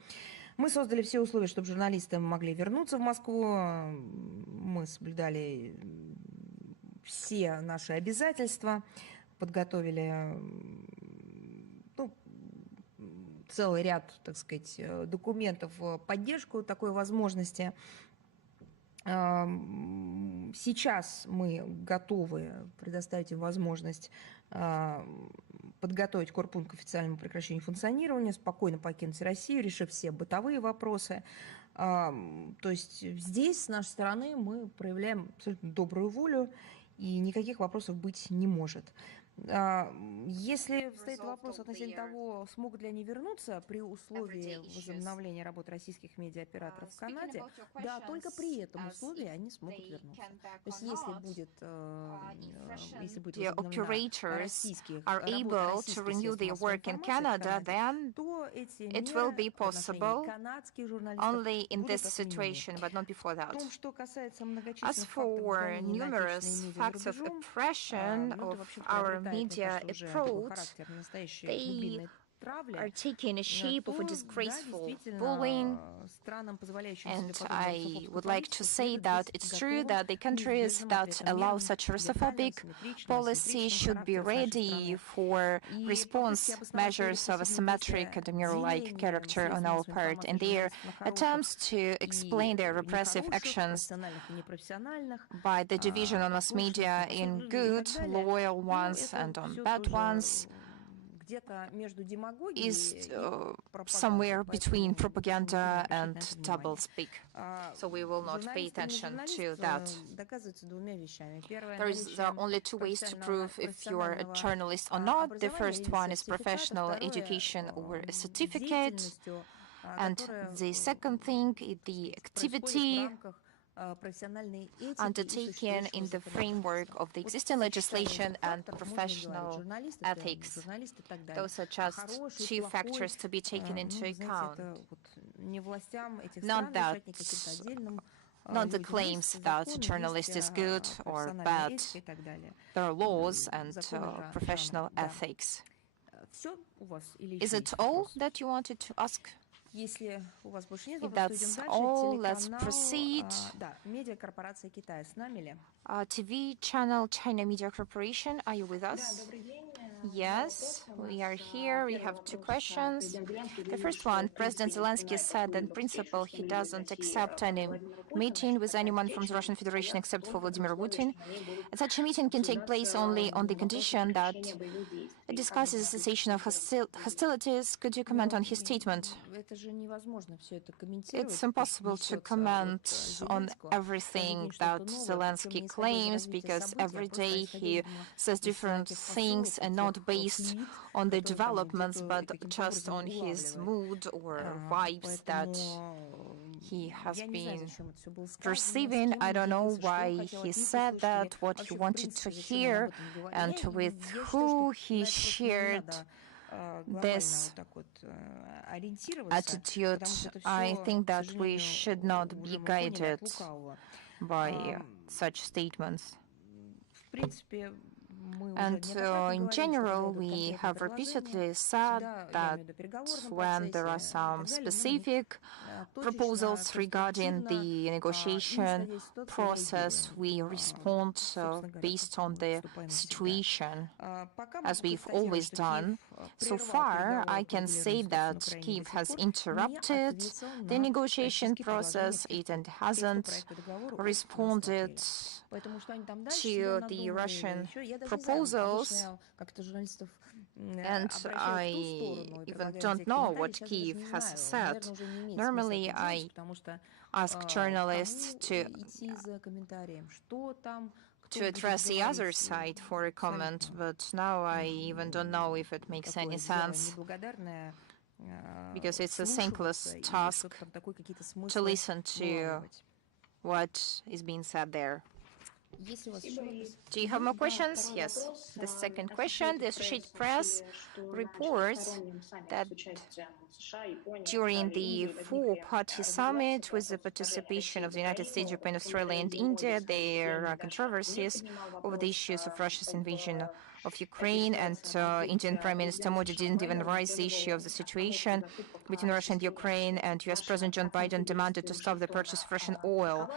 Мы создали все условия, чтобы журналисты могли вернуться в Москву. Мы соблюдали все наши обязательства, подготовили целый ряд, так сказать, документов в поддержку такой возможности. Сейчас мы готовы предоставить им возможность подготовить корпункт к официальному прекращению функционирования, спокойно покинуть Россию, решив все бытовые вопросы. То есть здесь, с нашей стороны, мы проявляем абсолютно добрую волю, и никаких вопросов быть не может. Если стоит вопрос относительно того, смогут ли они вернуться при условии возобновления работы российских медиаоператоров в Канаде, да, только при этом условии они смогут вернуться. То есть если будет operators are able to renew their work in Canada, then it will be possible only in this situation, but not before that. As for numerous facts of oppression of our media approach, they are taking a shape of a disgraceful bullying, and I would like to say that it's true that the countries that allow such Russophobic policy should be ready for response measures of a symmetric and mirror-like character on our part in their attempts to explain their repressive actions by the division on mass media in good, loyal ones and on bad ones is somewhere between propaganda and doublespeak. So we will not pay attention to that. There are only two ways to prove if you are a journalist or not. The first one is professional education or a certificate. And the second thing is the activity undertaken in the framework of the existing legislation and professional ethics. Those are just two factors to be taken into account. Not the claims that a journalist is good or bad. There are laws and professional ethics. Is it all that you wanted to ask? If that's all, let's proceed. TV channel China Media Corporation, are you with us? Yes, we are here. We have two questions. The first one, President Zelensky said that in principle he doesn't accept any meeting with anyone from the Russian Federation except for Vladimir Putin. And such a meeting can take place only on the condition that it discusses the cessation of hostilities. Could you comment on his statement? It's impossible to comment on everything that Zelensky claims because every day he says different things and not based on the developments but just on his mood or vibes that he has been perceiving. I don't know why he said that, what he wanted to hear, and with who he shared this attitude. I think that we should not be guided by such statements. And in general, we have repeatedly said that when there are some specific proposals regarding the negotiation process, we respond based on the situation, as we've always done. So far, I can say that Kyiv has interrupted the negotiation process. It hasn't responded to the Russian proposals, and I even don't know what Kyiv has said. Normally, I ask journalists to to address the other side for a comment, but now I even don't know if it makes any sense, because it's a thankless task to listen to what is being said there. Do you have more questions? Yes. The second question, the Associated Press reports that during the four-party summit with the participation of the United States, Japan, Australia, and India, there are controversies over the issues of Russia's invasion of Ukraine, and Indian Prime Minister Modi didn't even raise the issue of the situation between Russia and Ukraine, and US President John Biden demanded to stop the purchase of Russian oil.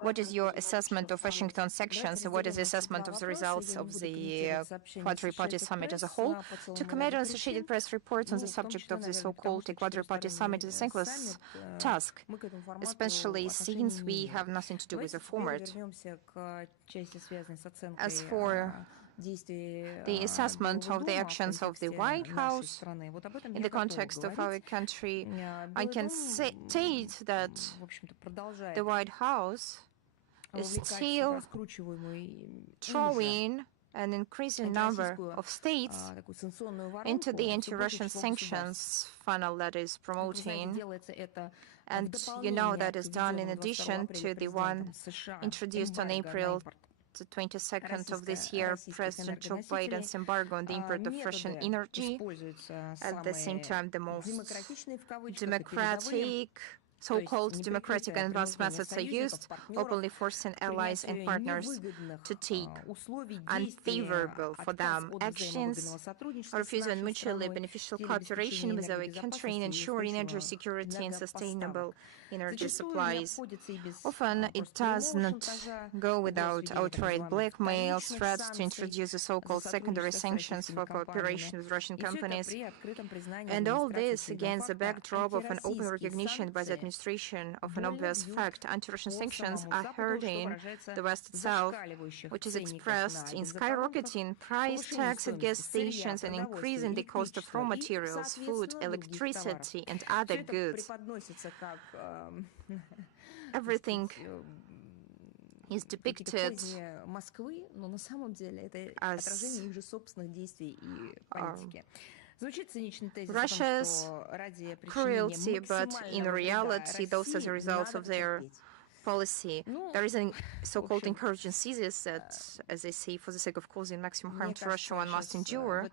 What is your assessment of Washington's sanctions? What is the assessment of the results of the Quadri-Party Summit as a whole? To comment on Associated Press reports on the subject of the so-called Quadri-Party Summit is a thankless task, especially since we have nothing to do with the format. As for the assessment of the actions of the White House in the context of our country, I can state that the White House is still drawing an increasing number of states into the anti-Russian sanctions funnel that is promoting. And you know that is done in addition to the one introduced on April the 22nd of this year, President Joe Biden's embargo on the import of Russian energy. At the same time, the most democratic, so-called democratic and advanced methods are used, openly forcing allies and partners to take unfavorable for them actions, or refusing mutually beneficial cooperation with our country in ensuring energy security and sustainable energy supplies. Often it does not go without outright blackmail, threats to introduce the so-called secondary sanctions for cooperation with Russian companies, and all this against the backdrop of an open recognition by the administration of an obvious fact: anti-Russian sanctions are hurting the West itself, which is expressed in skyrocketing price tags at gas stations and increasing the cost of raw materials, food, electricity, and other goods. Everything is depicted as Russia's cruelty, but in reality, those are the results of their policy. There is a so-called encouraging thesis that, as they say, for the sake of causing maximum harm to Russia, one must endure.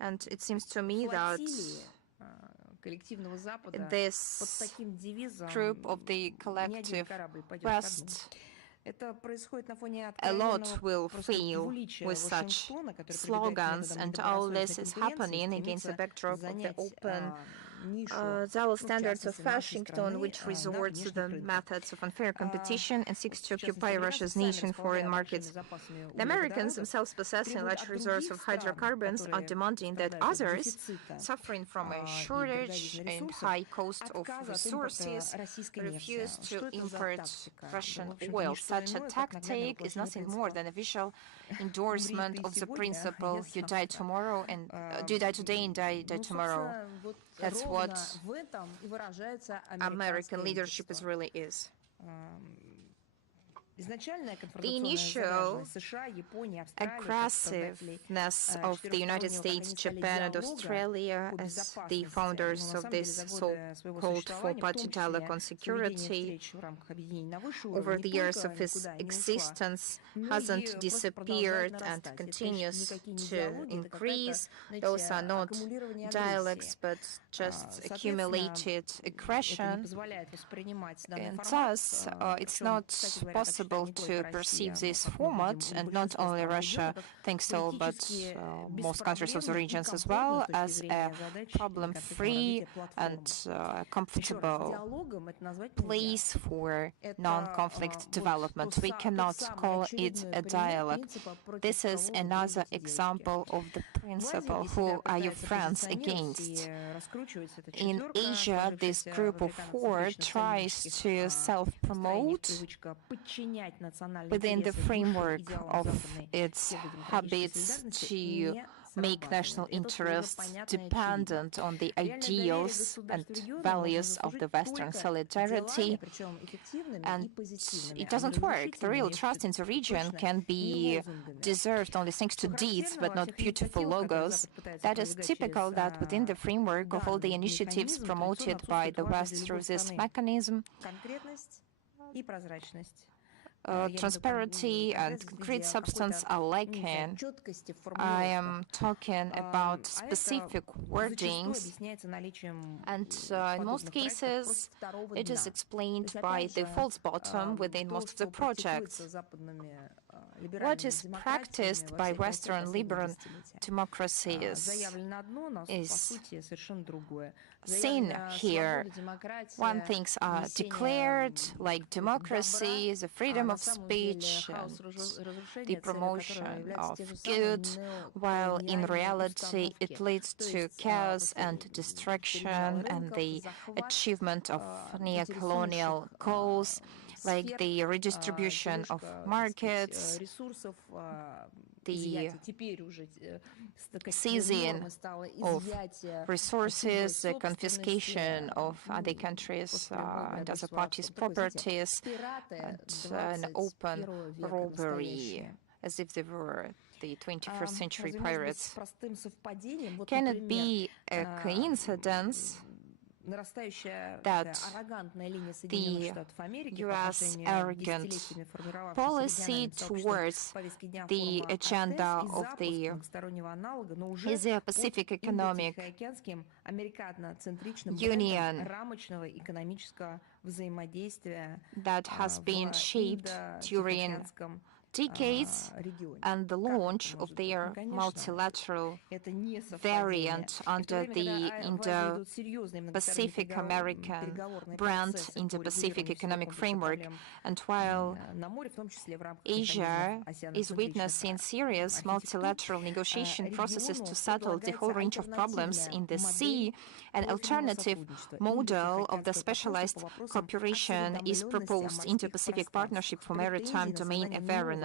And it seems to me that this group of the collective West, a lot will fail with such slogans, and all this is happening against the backdrop of the open double standards of Washington, which resorts to the methods of unfair competition and seeks to occupy Russia's niche in foreign markets. The Americans, themselves possessing large reserves of hydrocarbons, are demanding that others, suffering from a shortage and high cost of resources, refuse to import Russian oil. Such a tactic is nothing more than a visual endorsement of the principle: you die tomorrow, and you die today and die tomorrow. That's what American leadership really is. The initial aggressiveness of the United States, Japan, and Australia as the founders of this so-called four-party dialogue on security over the years of its existence hasn't disappeared and continues to increase. Those are not dialogues, but just accumulated aggression, and thus it's not possible to perceive this format, and not only Russia thinks so, but most countries of the regions as well, as a problem-free and comfortable place for non-conflict development. We cannot call it a dialogue. This is another example of the principle: who are your friends against? In Asia, this group of four tries to self-promote within the framework of its habits to make national interests dependent on the ideals and values of the Western solidarity, and it doesn't work. The real trust in the region can be deserved only thanks to deeds, but not beautiful logos. That is typical that within the framework of all the initiatives promoted by the West through this mechanism, transparency and concrete substance are lacking. I am talking about specific wordings, and in most cases it is explained by the false bottom within most of the projects. What is practiced by Western liberal democracies is seen here. One things are declared, like democracy, the freedom of speech, and the promotion of good, while in reality it leads to chaos and destruction and the achievement of neo-colonial goals, like the redistribution of markets, the seizing of resources, the confiscation of other countries' and other parties' properties, and an open robbery, as if they were the 21st century pirates. Can it be a coincidence that the U.S. arrogant policy towards the agenda of the Asia-Pacific Economic Union that has been shaped during decades and the launch of their multilateral variant under the Indo-Pacific American brand, Indo-Pacific Economic Framework. And while Asia is witnessing serious multilateral negotiation processes to settle the whole range of problems in the sea, an alternative model of the specialized cooperation is proposed, Indo-Pacific Partnership for Maritime Domain Awareness,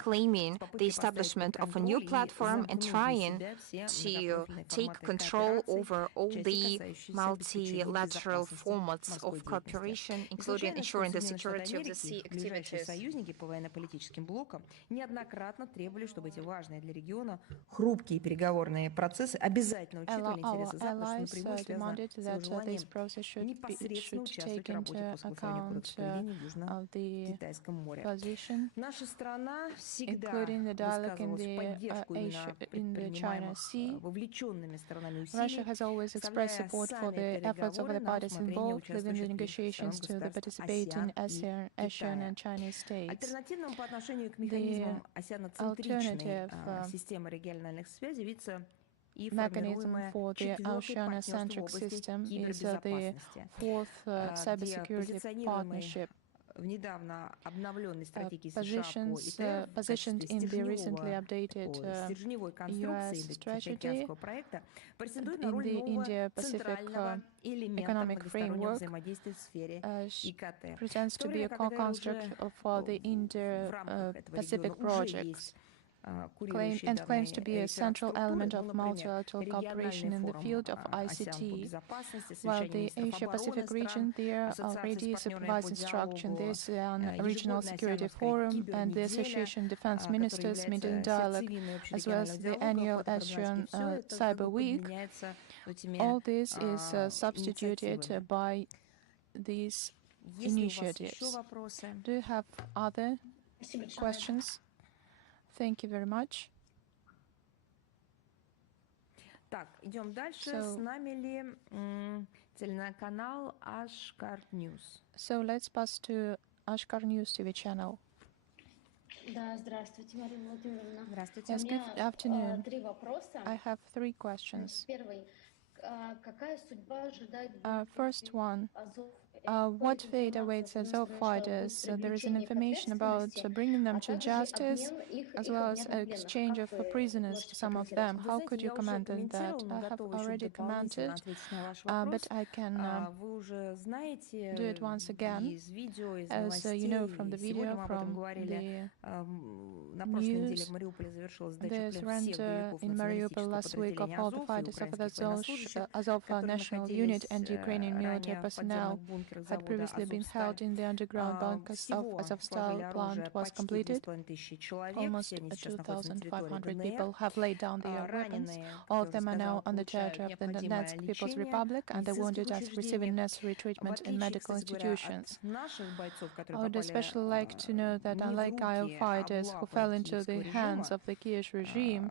claiming the establishment of a new platform and trying to take control over all the multilateral formats of cooperation, including ensuring the security of the sea activities. Хрупкие переговорные процессы обязательно учитывали интересы Запада, что напрямую связаны с его желанием непосредственно участвовать в работе по соглашению протоколения в Южно-Китайском море. Наша страна всегда высказывала поддержку именно предпринимаемых вовлеченными сторонами усилий, вставляя сами переговоры на усмотрение участвующих государств ASEAN, Китая. Альтернативным по отношению к механизмам асианоцентричной системы региональных связей видится и формируемая четвертый партнерство в области кибербезопасности. Позиционируемый в недавно обновленной стратегии США по ИТЕР в качестве стержневой конструкции Тихоокеанского проекта претендует на роль нового центрального элемента многостороннего взаимодействия в сфере ИКТ. В то время как ИТЕР уже в рамках этого региона уже есть and claims to be a central element of multilateral cooperation in the field of ICT, while the Asia-Pacific region there already supervising structure in the ASEAN Regional Security Forum and the Association Defense Ministers meeting dialogue, as well as the annual ASEAN Cyber Week. All this is substituted by these initiatives. Do you have other questions? Thank you very much. Так, идем дальше. С нами ли телеканал Ашкар News? So let's pass to Ashkar News TV channel. Да, здравствуйте, Марина Владимировна. Здравствуйте. Yes, good afternoon. Три вопроса. I have three questions. Первый. Какая судьба ожидает First one. what fate awaits Azov fighters? There is an information about bringing them to justice, as well as exchange of prisoners to some of them. How could you comment on that? I have already commented, but I can do it once again. As you know from the video, from the news, the surrender in Mariupol last week of all the fighters of the Azov National Unit and Ukrainian military personnel had previously been held in the underground bunkers of Azovstal plant was completed. Almost 2,500 people have laid down their weapons. All of them are now on the territory of the Donetsk People's Republic, and the wounded are receiving necessary treatment in medical institutions. I would especially like to know that unlike our fighters who fell into the hands of the Kiev regime,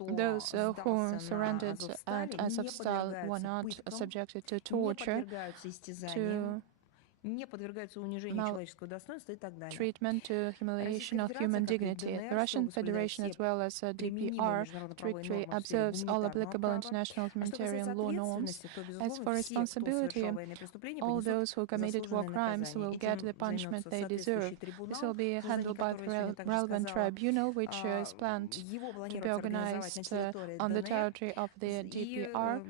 those who surrendered at Azovstal were not subjected to torture, to treatment, to humiliation of human dignity. The Russian Federation, as well as DPR, strictly observes all applicable international humanitarian law norms. As for responsibility, all those who committed war crimes will get the punishment they deserve. This will be handled by the relevant tribunal, which is planned to be organized on the territory of the DPR.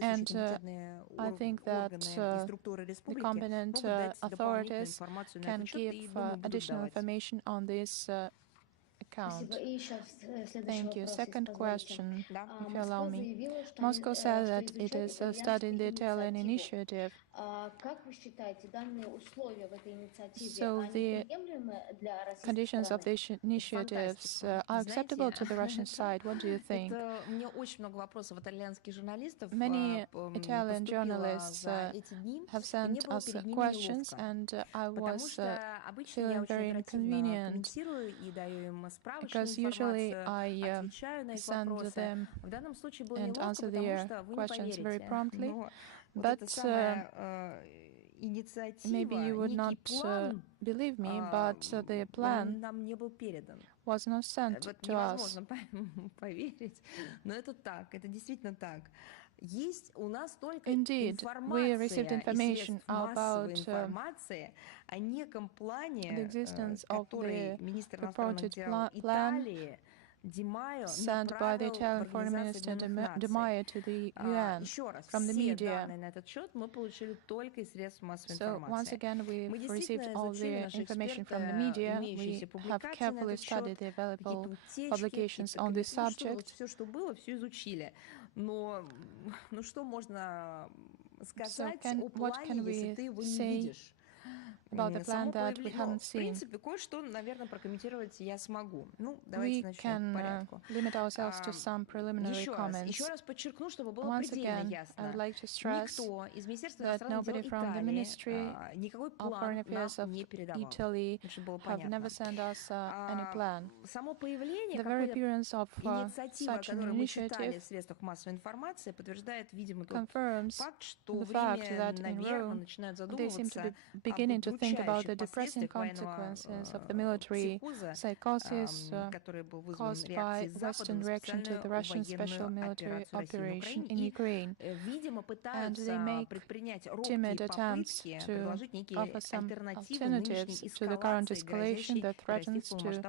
And I think that the competent authorities can give additional information on this account. Thank you. Second question, if you allow me. Moscow said that it is studying the Italian initiative. So the conditions of the initiatives are acceptable to the Russian side. What do you think? Many Italian journalists have sent us questions, and I was feeling very inconvenient because usually I send them and answer their questions very promptly. But maybe you would not believe me, but the plan was not sent to us. Indeed, we received information about the existence of the purported plan sent by the Italian Foreign Minister De Maio to the UN from the media. So once again, we've received all the information from the media. We have carefully studied the available publications on this subject. So what can we say about the plan that we haven't seen? We can limit ourselves to some preliminary comments. Once again, I would like to stress that nobody from the Ministry of Foreign Affairs of Italy have never sent us any plan. The very appearance of such an initiative confirms the fact that in Rome they seem to be beginning to think about the depressing consequences of the military psychosis caused by Western reaction to the Russian special military operation in Ukraine. And they make timid attempts to offer some alternatives to the current escalation that threatens to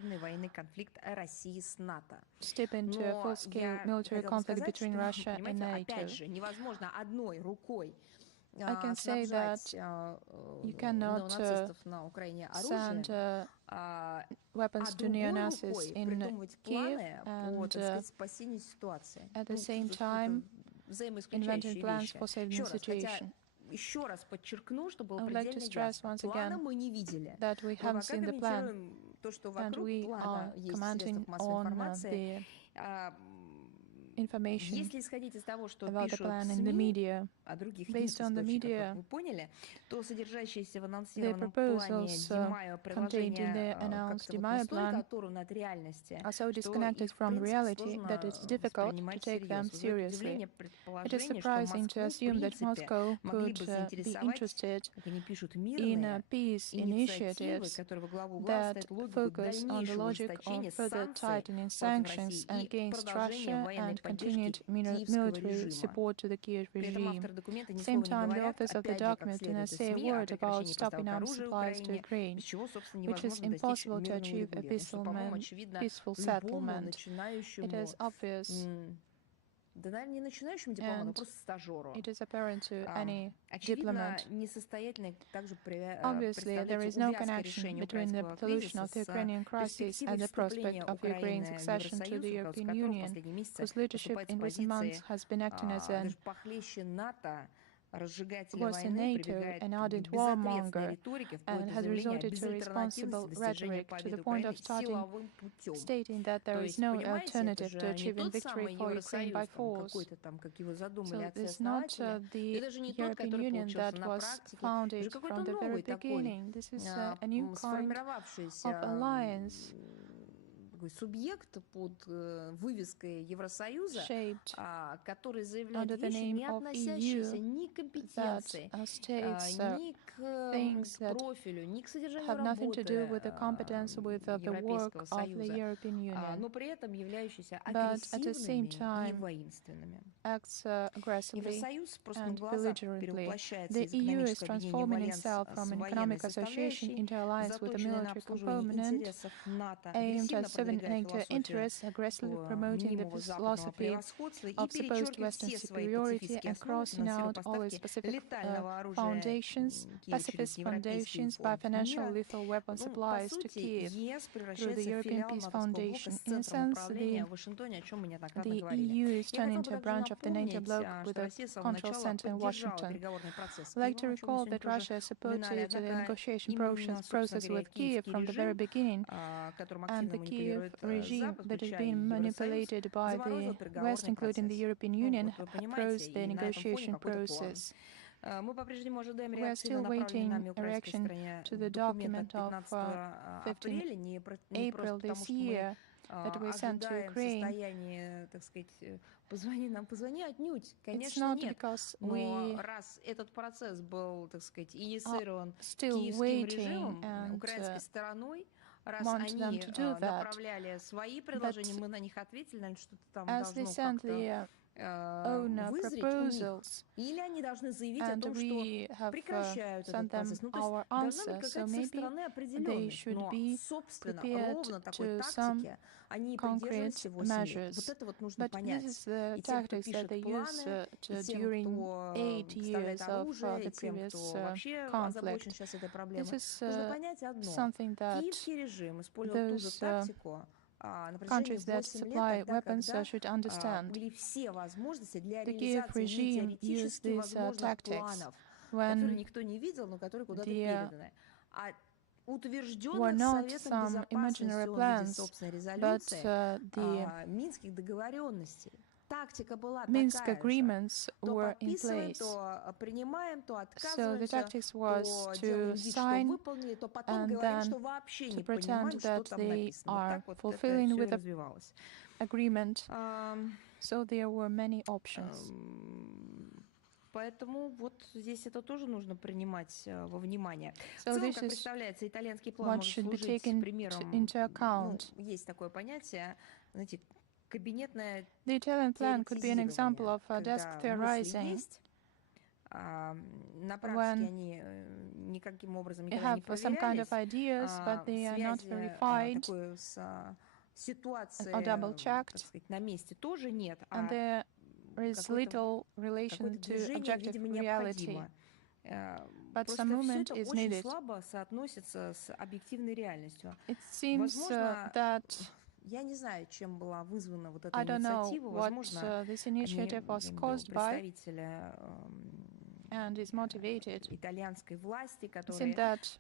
step into a full-scale military conflict between Russia and NATO. I can say that you cannot send weapons to neo-Nazis in Kiev and at the same time inventing plans for saving the situation. I would like to stress once again that we haven't seen the plan, and we are commenting on the information about the plan in the media. Based on the media, the proposals contained in the announced De Maio plan are so disconnected from reality that it's difficult to take them seriously. It is surprising to assume that Moscow could be interested in peace initiatives that focus on the logic of further tightening sanctions against Russia and continued military support to the Kiev regime. At the same time, the authors of the document do not say a word about stopping arms supplies to Ukraine, which is impossible to achieve a peaceful settlement. It is obvious. Да, наверное, не начинающему дипломату, а просто стажеру. It is apparent to any Очевидно, diplomat. несостоятельной также Obviously, there is no connection between the solution of the Ukrainian crisis and the prospect of Ukraine's accession to the European Union, whose leadership in recent months has been acting as an was a NATO and ardent warmonger and has resorted to irresponsible rhetoric to the point of stating that there is no alternative to achieving victory for Ukraine by force. So it's not the European Union that was founded from the very beginning. This is a new kind of alliance субъект под вывеской Евросоюза, который заявляет under the вещи, name не of относящиеся EU ни к компетенции, ни к профилю, ни к содержанию have nothing to do with работы the competence with the work Европейского of the Союза, European Union, но при этом являющиеся but at the same агрессивными и time воинственными. acts aggressively Евросоюз просто на and глазах belligerently. перевоплощается The из EU is экономического объединения в transforming альянс itself from с an военной economic association составляющей, into alliance with a заточенной на military обслуживание component интересов НАТО, aimed агрессивно at serving продвигая NATO философию interests, aggressively promoting the мнимого западного philosophy превосходства и of supposed перечеркивая Western все свои superiority пацифистские and основы, crossing финансируя out all its поставки specific летального оружия foundations, Киеву через pacifist Европейский foundations by фонд financial мира. lethal weapon По supplies to сути, Kiev ЕС through the превращается в European филиал Peace натовского блока Foundation. с In a центром sense, управления в Вашингтоне, о чем мы неоднократно the говорили. EU is Я turning хотел into бы a также branch of the NATO напомнить, bloc что with a Россия с самого control начала center in поддержала Washington. переговорный процесс с I'd like to Киевом, о чем мы recall сегодня that тоже Russia упоминали. supported the Однако negotiation именно, собственно process говоря, with Kiev киевский from the very режим, beginning, которым and активно the Kiev манипулирует regime Запад, that is включая being Евросоюз, manipulated by заморозил the переговорный West, including the процесс. European Ну, Union, вот вы понимаете, froze the и на этом фоне negotiation какой-то план. process. Мы по-прежнему ожидаем We are реакции на still направленный waiting нами a украинской reaction стороне to the документ от document of 15 15 апреля, не April просто потому, this что мы year that we sent to ожидаем Ukraine. состояние, так сказать, позвони нам, позвони, отнюдь. It's Конечно, not нет. because Но we раз этот процесс был, так сказать, are инициирован still киевским waiting режимом, and украинской стороной, раз want them они to do that, направляли свои предложения, but мы на них ответили, наверное, что-то там as they должно send как-то the own вызреть у них. proposals, Или они должны заявить о and том, что we have прекращают sent этот them процесс. Ну, то есть our должна быть answer, so какая-то со maybe стороны they определенность. should Но, be собственно, prepared ровно такой to тактики some они и придерживались concrete 8 лет. measures. Вот это вот нужно But понять. this is the И тем, кто tactics that пишет they use планы, и тем, during кто 8 поставляет years of оружие, и the тем, previous кто вообще озабочен conflict. сейчас этой This проблемой, is нужно понять одно. something that Киевский режим использовал ту же those тактику на протяжении countries that 8 supply лет, тогда, weapons когда should understand. были все возможности для The Kiev реализации regime used нетеоретически these возможных tactics планов, которые when никто не видел, но которые куда-то there переданы. А were утвержденных not Советом some imaginary Безопасности он в виде plans, собственной but резолюции the Минских договоренностей. Тактика была Minsk такая же. agreements То were in подписываем, place. то принимаем, то So the отказываемся, tactics was то делаем to вид, что sign выполнили, то потом and говорим, then что вообще to не pretend понимаем, что that там they написано. Вот are так вот это fulfilling все и with the развивалось. agreement. So there were many options. Поэтому вот здесь это тоже нужно принимать во внимание. В So целом, this как is представляется, итальянский план what может should be служить taken примером, into account. ну, есть такое понятие, знаете, кабинетное The Italian plan could be an example of desk когда мысли theorizing. есть, на практике они никаким образом They никогда не have some kind of проверялись, ideas, but they are not связи verified такой с ситуацией, or double-checked, так сказать, на месте тоже нет, and there is little relation какое-то to движение, objective видимо, reality. необходимо. But Просто some все movement это is очень needed. слабо соотносится с объективной реальностью. It seems Возможно, that я не знаю, чем была вызвана вот эта I don't know инициатива. what Возможно, this они, initiative was я имею в виду, caused by представители and is motivated. итальянской власти, It которые seemed that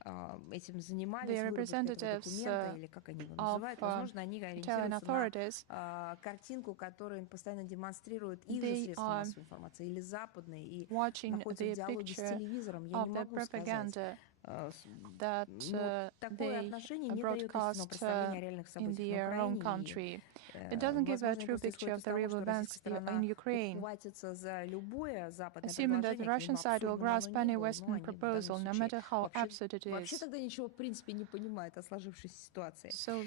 этим занимались, the выработкой этого representatives документа, или как они его of называют, возможно, они Italian ориентируются authorities, на картинку, которую им постоянно демонстрируют их же they средства are массовой информации, или западные, и watching находятся в the диалоге с picture телевизором. Я of не the могу сказать, propaganda that they broadcast in their own country. It doesn't give a true picture of the real events in Ukraine. Assuming that the Russian side will grasp any Western proposal, no matter how absurd it is. So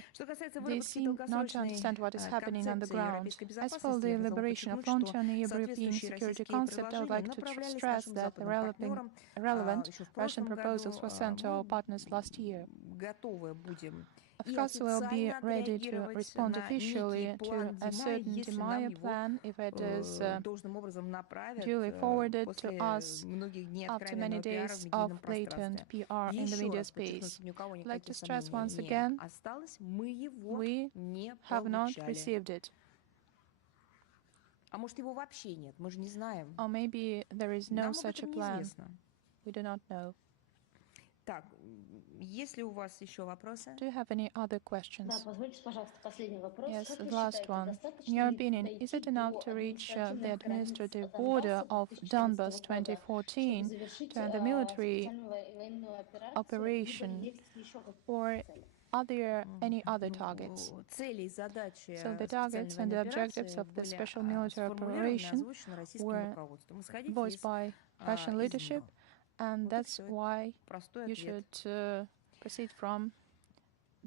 they seem not to understand what is happening on the ground. As for the liberation of long-term European security concept, I would like to stress that the relevant Russian proposals were sent to our partners last year. Of course, we'll be ready to respond officially to a certain DMIA plan if it is duly forwarded to us after many days of blatant PR in the media space. I'd like to stress once again, we have not received it. Or maybe there is no such a plan. We do not know. Do you have any other questions? Yes, the last one. In your opinion, is it enough to reach the administrative border of Donbas 2014 to end the military operation, or are there any other targets? So the targets and the objectives of the special military operation were voiced by Russian leadership, and that's why you should proceed from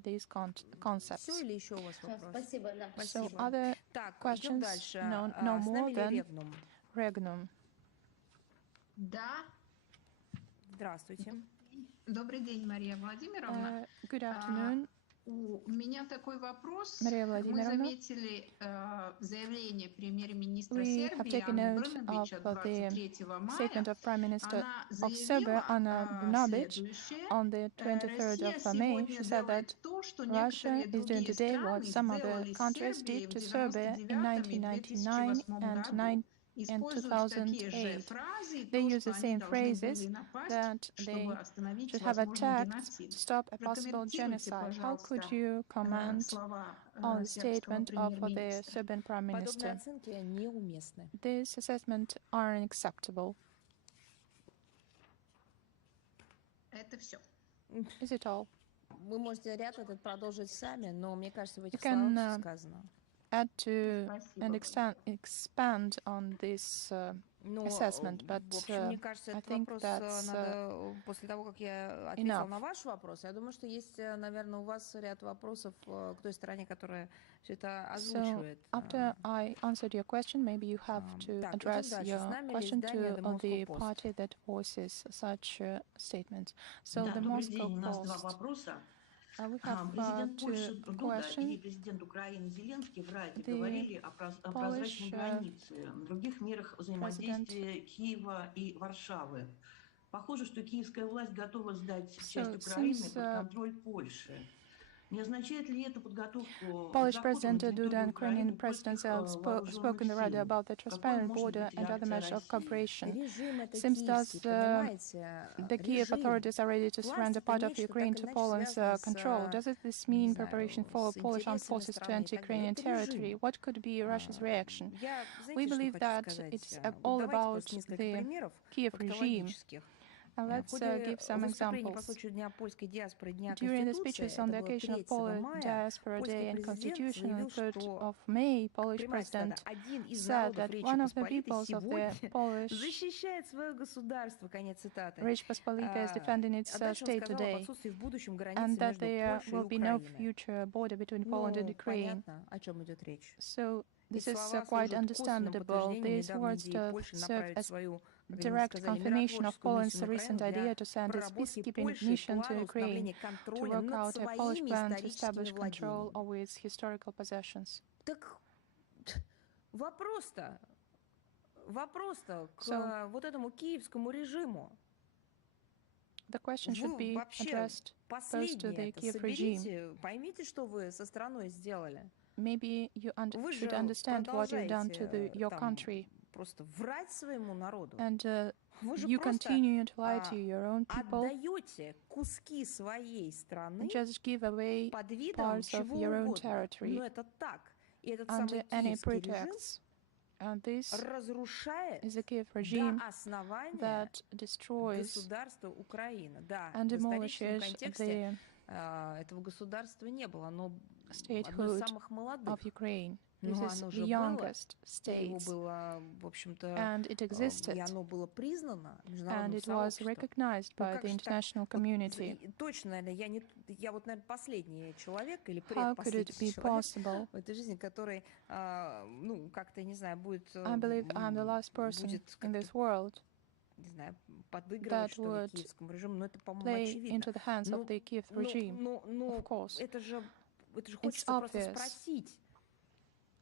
these concepts. So other questions? No more than Regnum. Добрый день, Мария Владимировна. Good afternoon. У меня такой вопрос. Мария Мы Владимировна. заметили заявление премьер-министра We have Сербии taken Ане note of Брнаbića the statement 23 of Prime Minister Она of Serbia, Ane Brnabić, следующее. on the 23rd Россия of May. She сегодня said that делает то, что Russia некоторые is doing другие today what страны some other сделали countries Сербии did в to Serbia in 1999 and 2008. They use the same phrases that they should have attacked to stop a possible genocide. How could you comment on the statement of the Serbian Prime Minister? This assessment are unacceptable. Is it all? You can add to and expand on this assessment, but I think that's enough. So after I answered your question, maybe you have to address your question to the party that voices such statements. So the Moscow Post. We have two questions. Президент Украины Зеленский в Раде The говорили о прозрачной границе, других мерах взаимодействия Киева и Варшавы. Похоже, что киевская власть готова сдать часть Украины под контроль Польши. Polish President Duda and Ukrainian President spoke in the Rada about the transparent border and other measures of cooperation. Seems thus the Kiev authorities are ready to surrender part of Ukraine to Poland's control. Does this mean preparation for Polish armed forces to enter Ukrainian territory? What could be Russia's reaction? We believe that it's all about the Kiev regime. And let's give some examples. During the speeches on the occasion of Polish Diaspora Day and Constitution on 3rd of May, Polish President said that one of the peoples of the Polish Rich Pospolita is defending its state today, and that there will be no future border between Poland and Ukraine. So this is quite understandable. These words serve as direct confirmation of Poland's recent idea to send its peacekeeping mission to Ukraine to work out a Polish plan to establish control over its historical possessions. So, the question should be addressed first to the Kiev regime. Maybe you should understand what you've done to your country. And you continue to lie to your own people and just give away parts of your own territory under any pretext. This разрушает is a Kiev до regime основания that destroys государство Украина. Да, and в историческом demolishes контексте the этого государства не было. Оно одно из statehood самых молодых. of Ukraine. This Но is оно the же было, youngest его state, было, в общем-то, and it и existed, оно было признано and международным it was сообществом. recognized by как the же так? international community. Вот, точно, наверное, я вот, наверное, последний человек или How could it предпоследний be человек possible? в этой жизни, который, ну, как-то, не знаю, будет, I believe I'm the last person будет in this world не знаю, подыгрывать, that что ли, would киевскому режиму, но это, по-моему, play очевидно. into the hands of the Kiev regime. Of course, это же it's хочется просто obvious, спросить,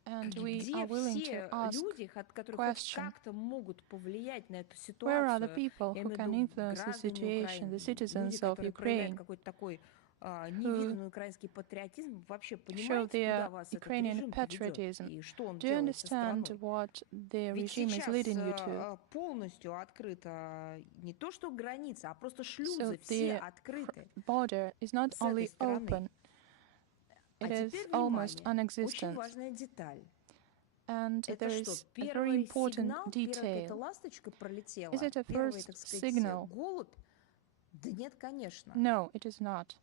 and we где are willing все to ask люди, которые хоть question. как-то могут повлиять на эту Where are the ситуацию, people я who имею в can виду influence the граждане situation, the Украины, люди, citizens of которые проявляют Ukraine, какой-то такой невиданный украинский патриотизм, вообще show понимаете, their куда вас этот Ukrainian режим поведет patriotism? и что он Do you делает со understand страной? what the Ведь regime is сейчас leading you to? полностью открыта не то что граница, а просто So шлюзы все the открыты border is not с этой only стороны. open, А it is теперь almost внимание, очень non-existent. важная деталь. And Это there что, is a very первый important сигнал, первая какая-то detail. ласточка пролетела, Is it a первый, first так сказать, signal? голубь? Да нет, конечно. No, it is not.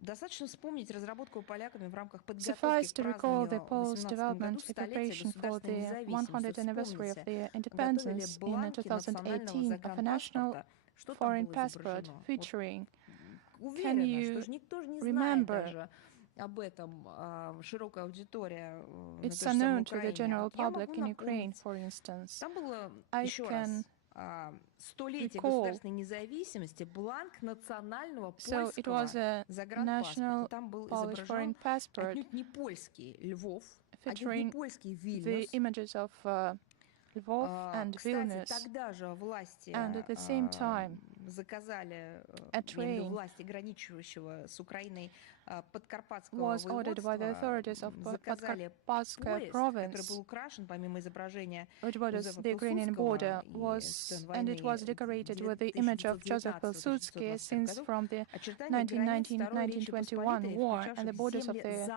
Достаточно вспомнить разработку поляками в рамках подготовки Suffice к to recall the празднованию в Poles 18 году development in столетия preparation for государственной the независимости. 100th anniversary of Вспомните, the готовили independence in бланки национального 2018 of a national загранпаспорта. Что там foreign было passport изображено? Вот featuring. уверена, что you же никто же не знает remember? даже об этом широкая аудитория на It's той же самой unknown to the Украине. general Я public могу in Ukraine, напомнить, for instance. там было I еще can раз столетие recall. государственной независимости, бланк национального So it польского was a загранпаспорта. national Там был Polish foreign изображен passport отнюдь не польский Львов, отнюдь не featuring польский the Вильнюс. images of Lvov and Кстати, Vilnius. тогда же власти And at the same time, заказали, a я имею в виду train власти, граничивающего с Украиной подкарпатского was ordered by the воеводства, authorities of заказали Podkarpatskaya поезд, который был province, украшен, помимо изображения which borders Józefa the Ukrainian border, Pilsudskiego and it was decorated with the image of Joseph Pilsudski since from the 1919-1921 war and the borders of the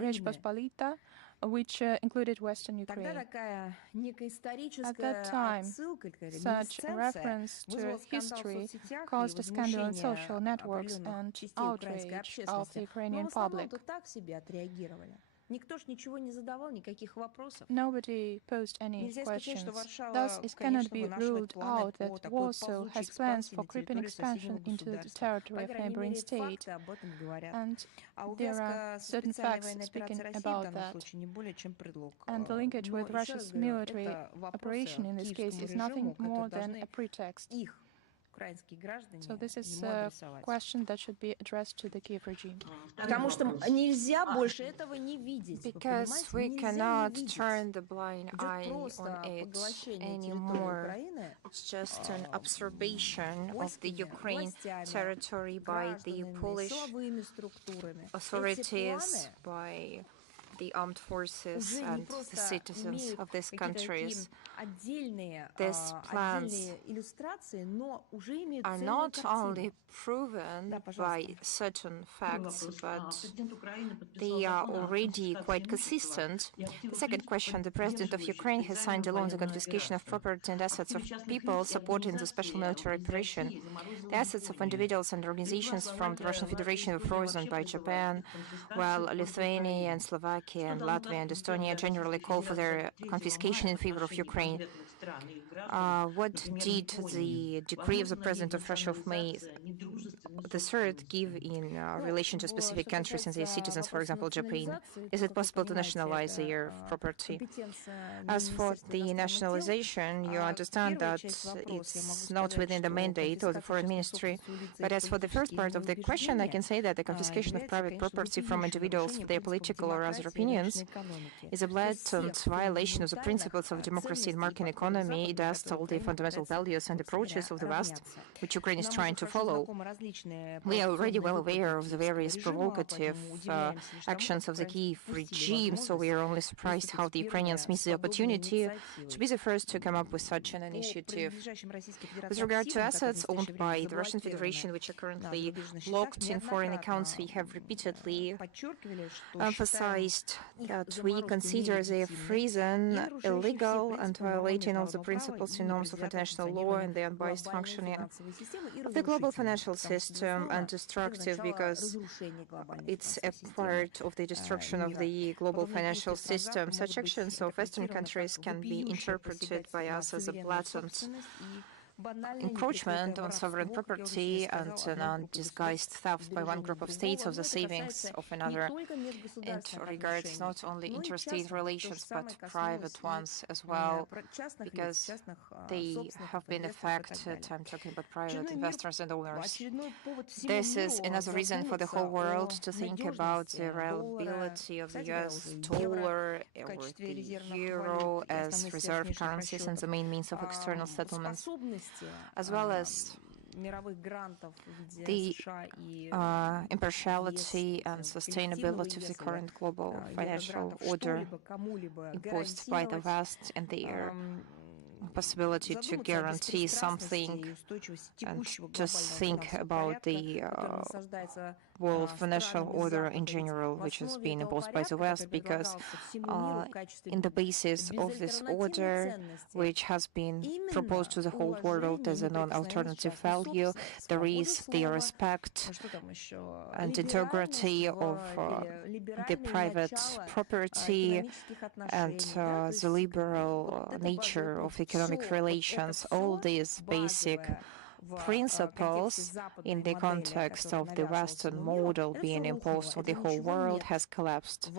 Rzecz Pospolita, which included Western Ukraine. At that time, such reference to history caused a scandal in social networks and outrage of the Ukrainian public. Никто ж ничего не задавал, никаких вопросов. Nobody posed any Нельзя исключать, что questions. Варшава, Thus, it cannot конечно, be вынашивает ruled планы out по that такой Warsaw ползучей has plans экспансии for на creeping территорию expansion соседнего into the государства. territory По of крайней neighboring мере, state. факты об этом говорят. And А there увязка are с certain специальной facts военной speaking операцией России в about данном that. случае не более чем предлог. And the linkage Но with еще раз Russia's говорю, military это operation in this вопросы case киевскому is nothing режиму, more которые than a должны pretext. их украинские граждане So this is ему a адресовать. question that should be addressed to the Kiev regime. Потому что нельзя больше этого не видеть. Because we cannot turn the blind eye on it anymore. It's just an absorption of the Ukraine territory by the Polish authorities, by the armed forces and the citizens of these countries. These plans are not only proven by certain facts, but they are already quite consistent. The second question, the President of Ukraine has signed a law on the confiscation of property and assets of people supporting the special military operation. The assets of individuals and organizations from the Russian Federation were frozen by Japan, while Lithuania and Slovakia and Latvia and Estonia generally call for their confiscation in favor of Ukraine. What did the decree of the President of Russia of May the third give in relation to specific countries and their citizens, for example, Japan? Is it possible to nationalize their property? As for the nationalization, you understand that it's not within the mandate of the Foreign Ministry. But as for the first part of the question, I can say that the confiscation of private property from individuals for their political or other opinions is a blatant violation of the principles of democracy and market economy economy, it does tell the fundamental values and approaches of the West, which Ukraine is trying to follow. We are already well aware of the various provocative actions of the Kyiv regime, so we are only surprised how the Ukrainians miss the opportunity to be the first to come up with such an initiative. With regard to assets owned by the Russian Federation, which are currently locked in foreign accounts, we have repeatedly emphasized that we consider their freezing illegal and violating all the principles and norms of international law and the unbiased functioning of the global financial system, and destructive because it's a part of the destruction of the global financial system. Such actions of Western countries can be interpreted by us as a blatant encroachment on sovereign property and an undisguised theft by one group of states of the savings of another. It regards not only interstate relations but private ones as well, because they have been affected. I'm talking about private investors and owners. This is another reason for the whole world to think about the reliability of the US dollar or the euro as reserve currencies and the main means of external settlements, as well as the impartiality and sustainability of the current global financial order imposed by the West and their possibility to guarantee something, and just think about the world financial order in general, which has been imposed by the West, because in the basis of this order, which has been proposed to the whole world as a non-alternative value, there is the respect and integrity of the private property and the liberal nature of economic relations. All these basic principles in the context of the Western model being imposed on the whole world has collapsed.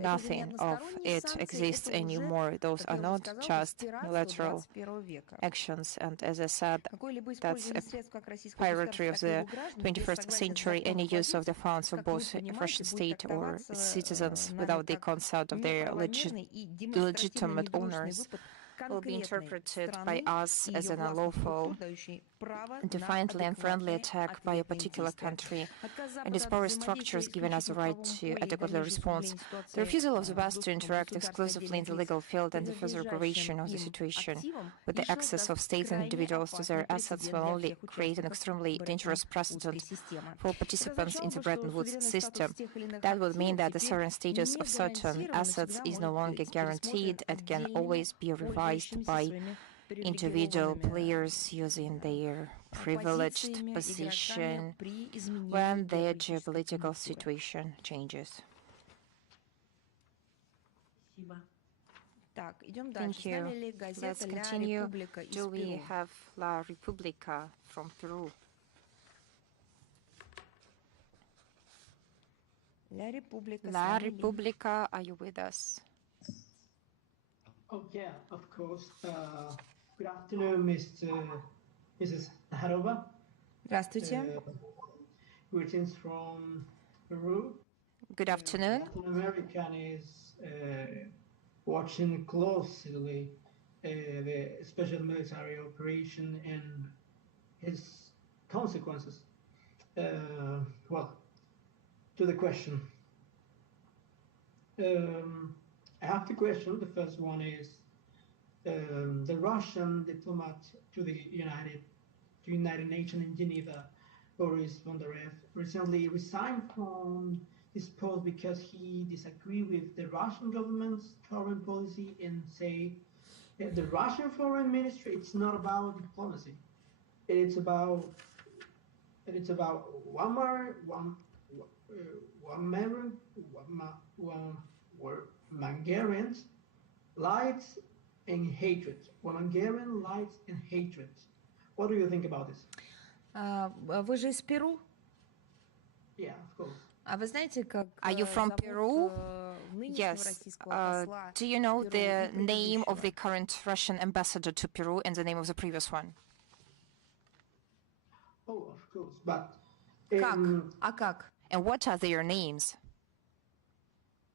Nothing of it exists anymore. Those are not just unilateral actions, and as I said, that's a piracy of the 21st century. Any use of the funds of both Russian state or citizens without the consent of their legitimate owners will be interpreted by us as an unlawful, defiantly unfriendly attack by a particular country and its power structures, giving us the right to adequately respond. The refusal of the West to interact exclusively in the legal field and the further aggravation of the situation with the access of states and individuals to their assets will only create an extremely dangerous precedent for participants in the Bretton Woods system. That would mean that the sovereign status of certain assets is no longer guaranteed and can always be revised by individual players using their privileged position when their geopolitical situation changes. Thank you. Let's continue. Do we have La Repubblica from Peru? La Repubblica, are you with us? Oh, yeah, of course. Good afternoon, Mrs. Zakharova. Здравствуйте. Greetings from Peru. Good afternoon. Latin American is watching closely the special military operation and its consequences. Well, to the question. I have two questions. The first one is the Russian diplomat to the United Nations in Geneva, Boris Bondarev, recently resigned from his post because he disagreed with the Russian government's foreign policy and say that the Russian foreign ministry, it's not about diplomacy. It's about Hungarians lights and hatred. Hungarian lights and hatred. What do you think about this? Вы же из Перу? Yeah, of course. А вы знаете, как Are you from Peru? Yes. Do you know the name of the current Russian ambassador to Peru and the name of the previous one? Oh, of course, but... Как? And what are their names?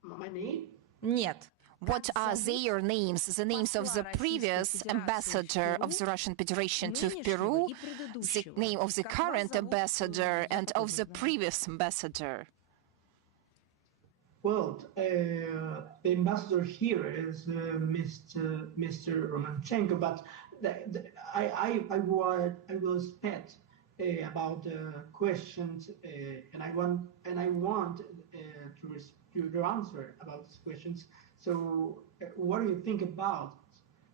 My name? Нет. what are their names, the names of the previous ambassador of the Russian Federation to Peru, the name of the current ambassador, and of the previous ambassador? Well, the ambassador here is Mr. Romanchenko, but I will expect about questions, and I want to answer about these questions. So, what do you think about?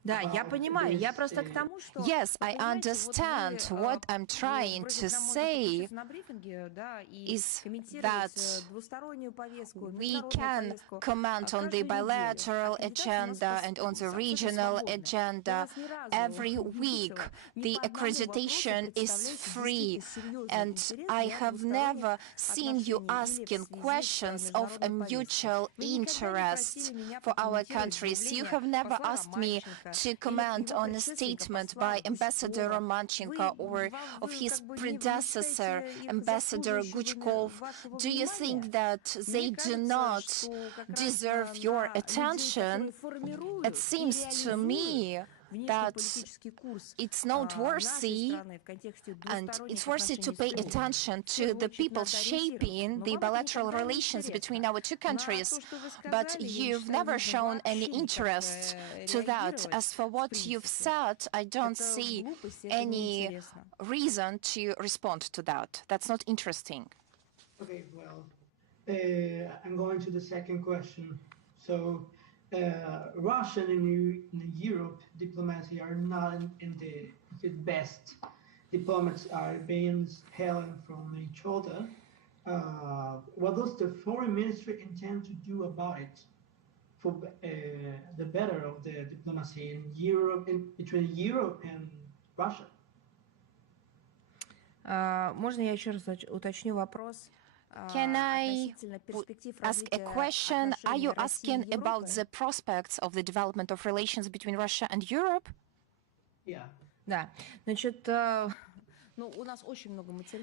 Да, я понимаю, я просто к тому, что... Yes, I understand. What I'm trying to say is that we can comment on the bilateral agenda and on the regional agenda every week. The accreditation is free, and I have never seen you asking questions of a mutual interest for our countries. You have never asked me to comment on a statement by Ambassador Romanchenko or of his predecessor, Ambassador Guchkov. Do you think that they do not deserve your attention? It seems to me that it's noteworthy, and it's worthy to pay attention to the people shaping the bilateral relations between our two countries, but you've never shown any interest to that. As for what you've said, I don't see any reason to respond to that. That's not interesting. Okay, well, I'm going to the second question. So, Russian and Europe diplomacy are not in the best. Diplomats are being hailing from each other. What does the foreign ministry intend to do about it for the better of the diplomacy in Europe, between Europe and Russia? Можно я еще раз уточню вопрос? Can I ask a question? Are you asking about the prospects of the development of relations between Russia and Europe? Yeah. Да, значит,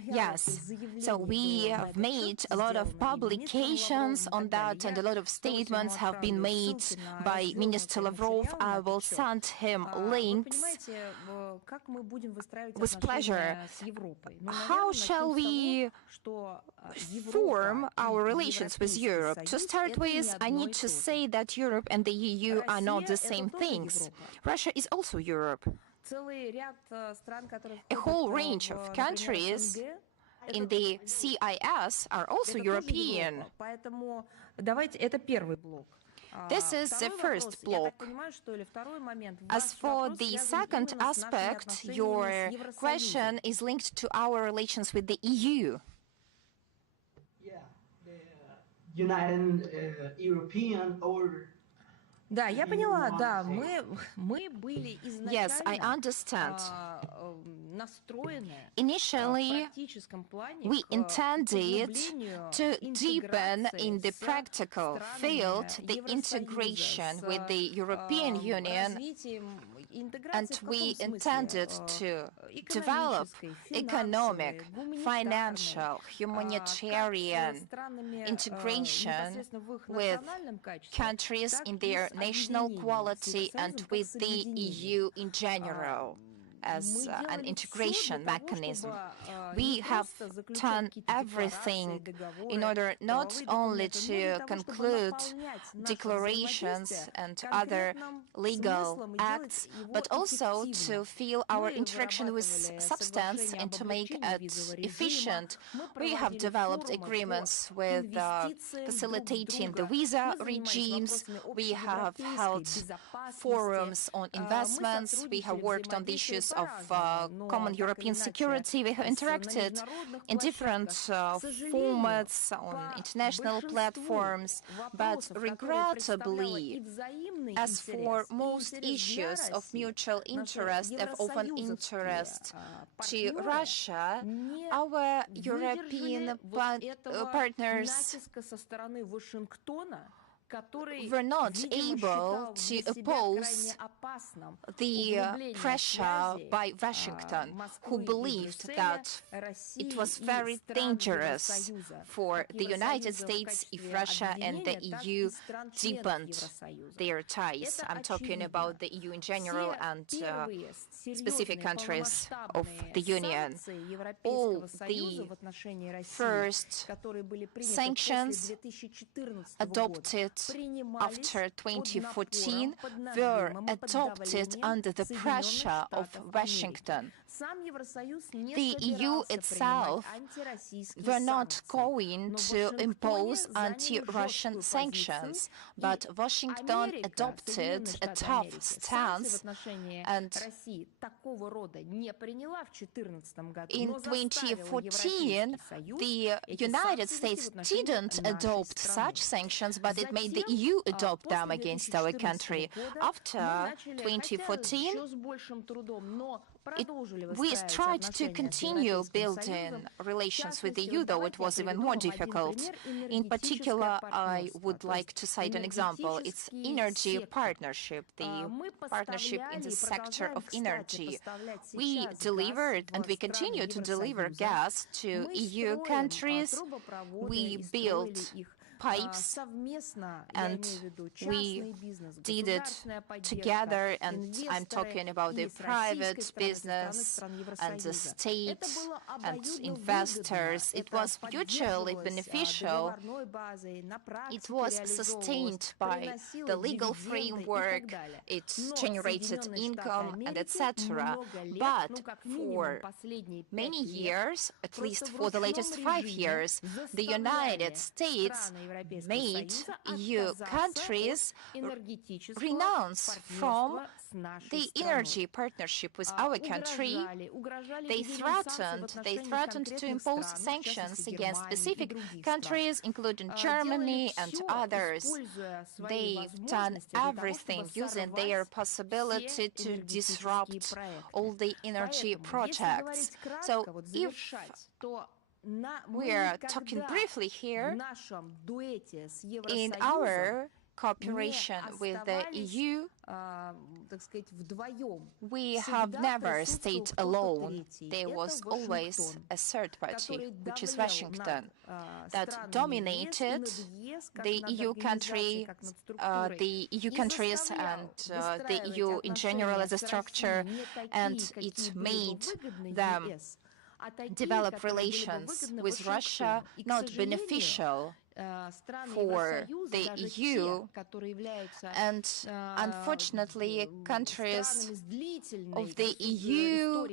Yes, so we have made a lot of publications on that, and a lot of statements have been made by Minister Lavrov. I will send him links with pleasure. How shall we form our relations with Europe? To start with, I need to say that Europe and the EU are not the same things. Russia is also Europe. A whole range of countries in the CIS are also European. This is the first block. As for the second aspect, your question is linked to our relations with the EU. Yeah, the United European Order. Да, я поняла, да, мы были изначально Yes, I understand. настроены Initially, we intended to deepen in the practical field the integration with the European Union, and we intended to develop economic, financial, humanitarian integration with countries in their national quality and with the EU in general as an integration mechanism. We have done everything in order not only to conclude declarations and other legal acts, but also to fill our interaction with substance and to make it efficient. We have developed agreements with facilitating the visa regimes. We have held forums on investments. We have worked on the issues of common European security. We have interacted in different formats on international platforms, but regrettably, as for most issues of mutual interest, of open interest to Russia, our European partners were not able to oppose the pressure by Washington, who believed that it was very dangerous for the United States if Russia and the EU deepened their ties. I'm talking about the EU in general and specific countries of the Union. All the first sanctions adopted after 2014 were adopted under the pressure of Washington. The EU itself were not going to impose anti-Russian sanctions, but Washington adopted a tough stance, and in 2014 the United States didn't adopt such sanctions, but it made the EU adopt them against our country. After 2014, we tried to continue building relations with the EU, though it was even more difficult. In particular, I would like to cite an example. It's energy partnership, the partnership in the sector of energy. We delivered and we continue to deliver gas to EU countries. We built pipes, and we did it together, and I'm talking about the private business and the state and investors. It was mutually beneficial. It was sustained by the legal framework, it generated income, and etc. But for many years, at least for the latest 5 years, the United States made EU countries renounce from the energy partnership with our country. They threatened to impose sanctions against specific countries, including Germany and others. They've done everything using their possibility to disrupt all the energy projects. So if we are talking briefly here, in our cooperation with the EU, we have never stayed alone. There was always a third party, which is Washington, that dominated the EU countries and the EU in general as a structure, and it made them develop relations with Russia not beneficial for the EU, and unfortunately countries of the EU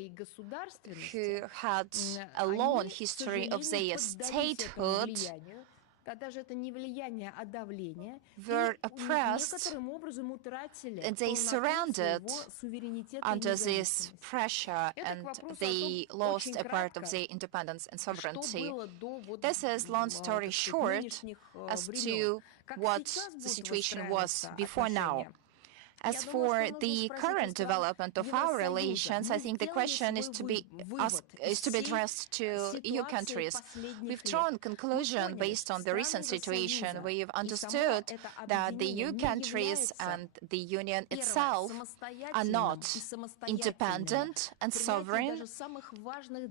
who had a long history of their statehood were oppressed, and they surrendered under this pressure, and they lost a part of their independence and sovereignty. This is long story short as to what the situation was before now. As for the current development of our relations, I think the question is to be addressed to EU countries. We've drawn conclusion based on the recent situation. We've understood that the EU countries and the Union itself are not independent and sovereign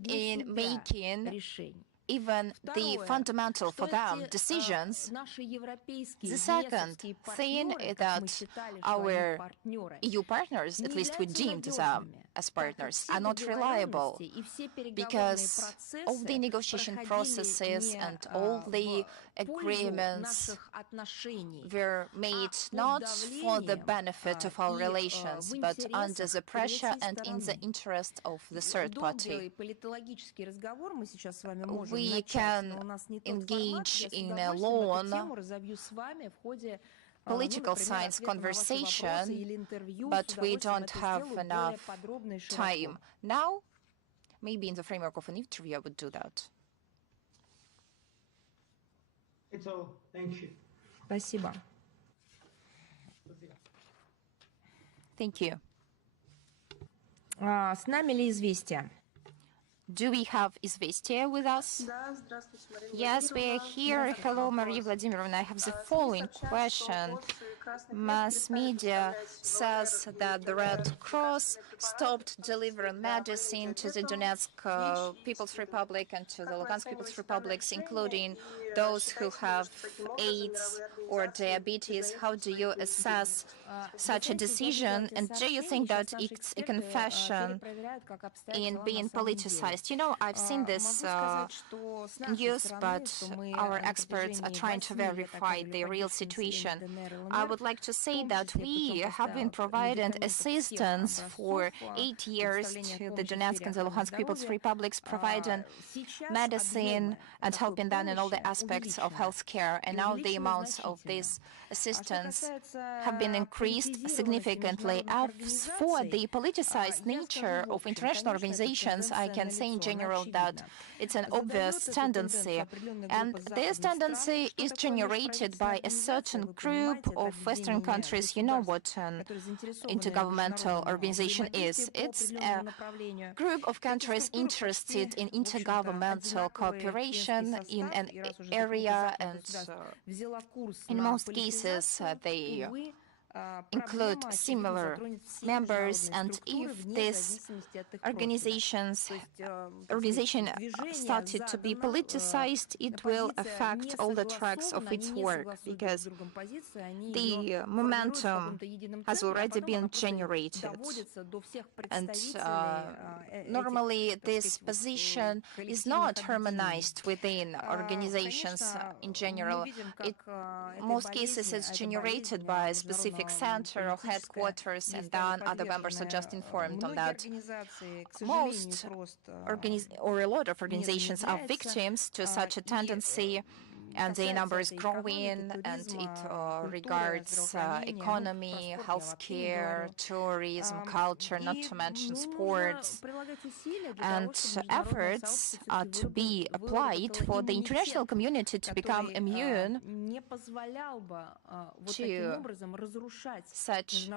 in making even the fundamental for them decisions. The second thing is that our EU partners, at least we deemed them as partners, are not reliable, because all the negotiation processes and all the agreements were made not for the benefit of our relations, but under the pressure and in the interest of the third party. We can engage in a long political science conversation, but we don't have enough time. Now, maybe in the framework of an interview, I would do that. It's all. Thank you. Спасибо. Thank you. С нами ли известия? Do we have Izvestia with us? Yes, we are here. Hello, Maria Vladimirovna. I have the following question. Mass media says that the Red Cross stopped delivering medicine to the Donetsk People's Republic and to the Lugansk People's Republics, including those who have AIDS or diabetes. How do you assess such a decision, and do you think that it's a confession in being politicized? You know, I've seen this news, but our experts are trying to verify the real situation. I would like to say that we have been providing assistance for 8 years to the Donetsk and the Luhansk People's Republics, providing medicine and helping them in all the aspects of healthcare. And now the amounts of this assistance have been increased significantly. As for the politicized nature of international organizations, I can say in general that it's an obvious tendency. And this tendency is generated by a certain group of Western countries. You know what an intergovernmental organization is. It's a group of countries interested in intergovernmental cooperation in an area, and in most cases they include similar members, and if this organization started to be politicized, it will affect all the tracks of its work, because the momentum has already been generated. And normally this position is not harmonized within organizations in general. In most cases it's generated by a specific center or headquarters, and then other members are just informed on that. Most or a lot of organizations are victims to such a tendency, and the number is growing, and it regards economy, healthcare, tourism, culture, not to mention sports. And efforts are to be applied for the international community to become immune to such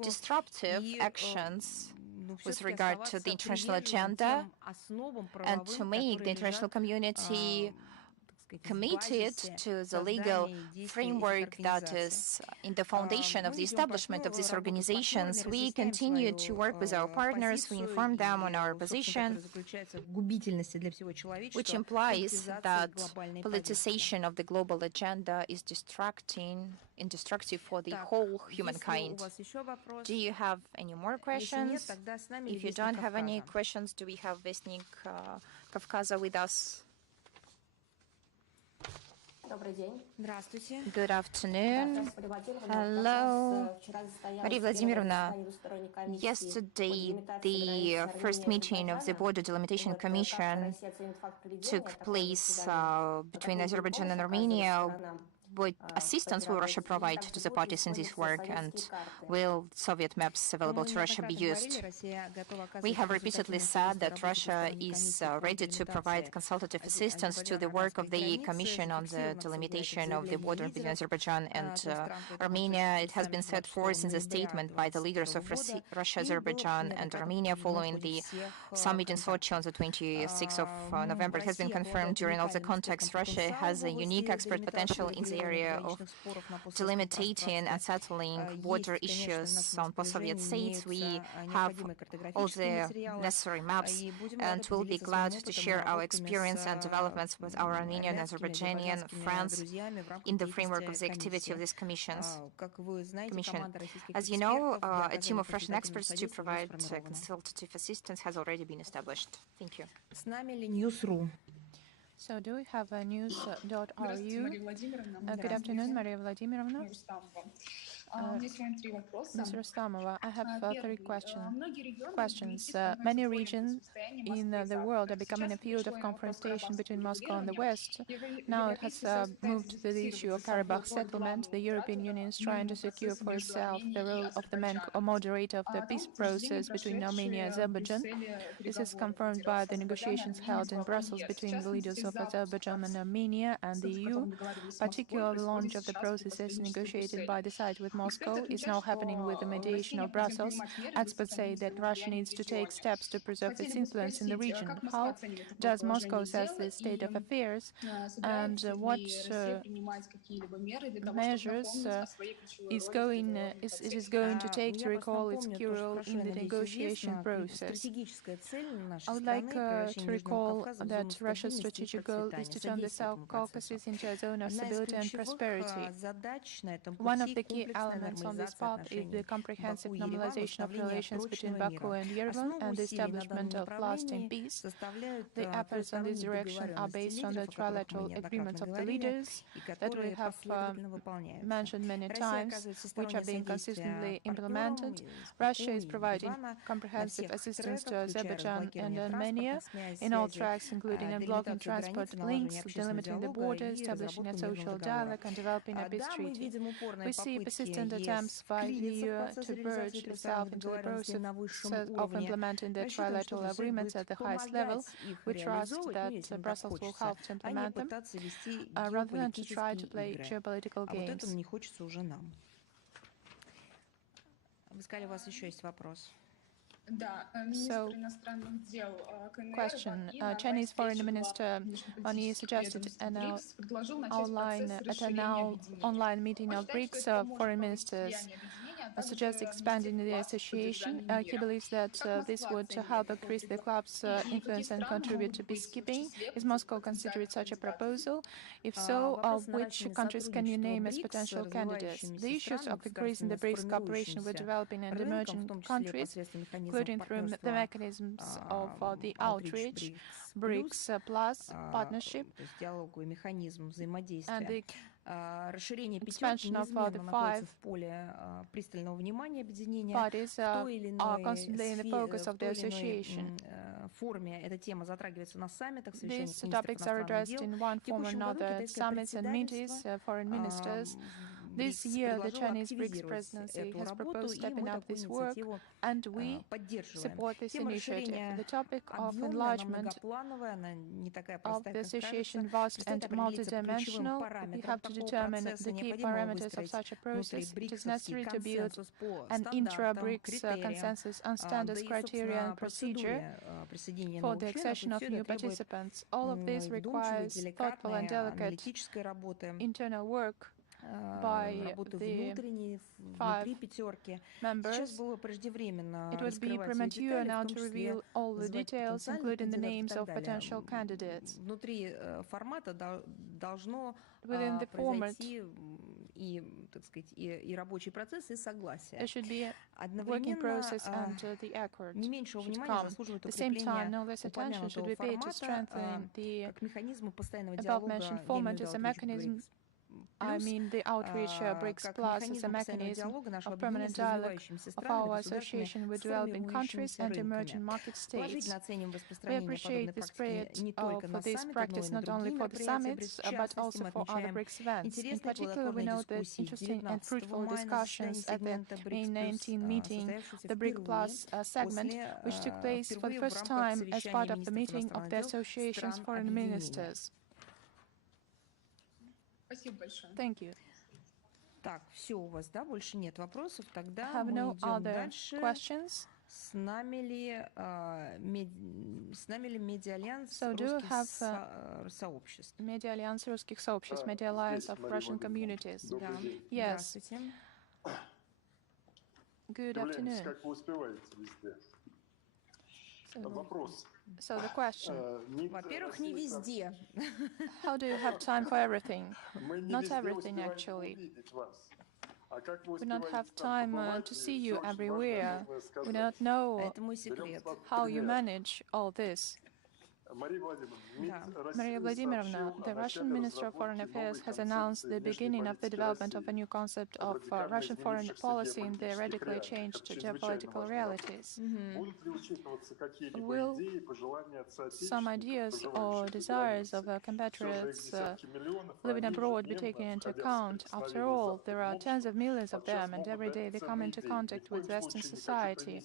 disruptive actions with regard to the international agenda, and to make the international community committed to the legal framework that is in the foundation of the establishment of these organizations. We continue to work with our partners. We inform them on our position, which implies that politicization of the global agenda is destructive for the whole humankind. Do you have any more questions? If you don't have any questions, do we have Vestnik Kavkaza with us? Good afternoon. Hello, Maria Vladimirovna. Yesterday, the first meeting of the Border Delimitation Commission took place between Azerbaijan and Armenia. What assistance will Russia provide to the parties in this work, and will Soviet maps available to Russia be used? We have repeatedly said that Russia is ready to provide consultative assistance to the work of the Commission on the delimitation of the border between Azerbaijan and Armenia. It has been set forth in the statement by the leaders of Russia, Azerbaijan and Armenia following the summit in Sochi on the 26th of November. It has been confirmed during all the contexts. Russia has a unique expert potential in the area of delimiting and settling border issues on post-Soviet states. We have all the necessary maps, and we'll be glad to share our experience and developments with our Armenian and Azerbaijani friends in the framework of the activity of this commission. As you know, a team of Russian experts to provide consultative assistance has already been established. Thank you. So do we have a news.ru? Good afternoon, Maria Vladimirovna. Ms. Rustamova, I have 3 questions. Many regions in the world are becoming a field of confrontation between Moscow and the West. Now it has moved to the issue of Karabakh settlement. The European Union is trying to secure for itself the role of the main moderator of the peace process between Armenia and Azerbaijan. This is confirmed by the negotiations held in Brussels between the leaders of Azerbaijan and Armenia and the EU. Particularly, the launch of the process is negotiated by the side with Moscow is now happening with the mediation of Brussels. Experts say that Russia needs to take steps to preserve its influence in the region. How does Moscow assess the state of affairs, and what measures it is going to take to recall its key role in the negotiation process? I would like to recall that Russia's strategic goal is to turn the South Caucasus into a zone of stability and prosperity. One of the key elements on this path is the comprehensive normalization of relations between Baku and Yerevan and the establishment of lasting peace. The efforts in this direction are based on the trilateral agreements of the leaders that we have mentioned many times, which are being consistently implemented. Russia is providing comprehensive assistance to Azerbaijan and Armenia in all tracks, including unblocking transport links, delimiting the border, establishing a social dialogue, and developing a peace treaty. We see persistent attempts by the EU to purge itself into the process of implementing the trilateral agreements at the highest level. We trust that Brussels will help to implement them, rather than to try to play geopolitical games. Вы сказали, у вас еще есть вопрос. So, question. Chinese Foreign Minister Wang Yi suggested at an online meeting of BRICS foreign ministers suggests expanding the association. He believes that this would help increase the club's influence and contribute to peacekeeping. Is Moscow considering such a proposal? If so, which countries can you name as potential candidates? The issues of increasing the BRICS cooperation with developing and emerging countries, including through the mechanisms of the outreach, BRICS Plus partnership, and the expansion of the 5 parties are constantly in the focus of the association. These topics are addressed in one form or another at summits and meetings, foreign ministers. This year, the Chinese BRICS presidency has proposed stepping up this work, and we support this initiative. The topic of enlargement of the association vast and multidimensional. We have to determine the key parameters of such a process. It is necessary to build an intra-BRICS consensus on standards, criteria, and procedure for the accession of new participants. All of this requires thoughtful and delicate internal work by the 5 members. It would be premature now to reveal all the details, including the names of potential candidates. Within the format, there should be a working process and the accord should come. At the same time, no less attention should be paid to strengthen the above-mentioned format as a mechanism. I mean the outreach BRICS Plus as a mechanism of permanent dialogue of our association with developing countries and emerging market states. We appreciate the spread of this practice not only for the summits, but also for other BRICS events. In particular, we know that interesting and fruitful discussions at the May 19 meeting, the BRIC Plus segment, which took place for the first time as part of the meeting of the association's foreign ministers. Thank you. Так, все у вас, да, больше нет вопросов, тогда Have мы no идем other дальше. questions? С нами ли Медиа-альянс русских сообществ? Медиа-альянс русских сообществ, Media Alliance of Russian Communities. Да. Yes. Good afternoon. Как вы успеваете везде? Вопрос. So the question. Во-первых, не везде. How do you have time for everything? Not everything, actually. We don't have time to see you everywhere. We don't know how you manage all this. Maria Vladimirovna, the Russian Minister of Foreign Affairs has announced the beginning of the development of a new concept of Russian foreign policy in the radically changed geopolitical realities. Will some ideas or desires of compatriots living abroad be taken into account? After all, there are tens of millions of them, and every day they come into contact with Western society.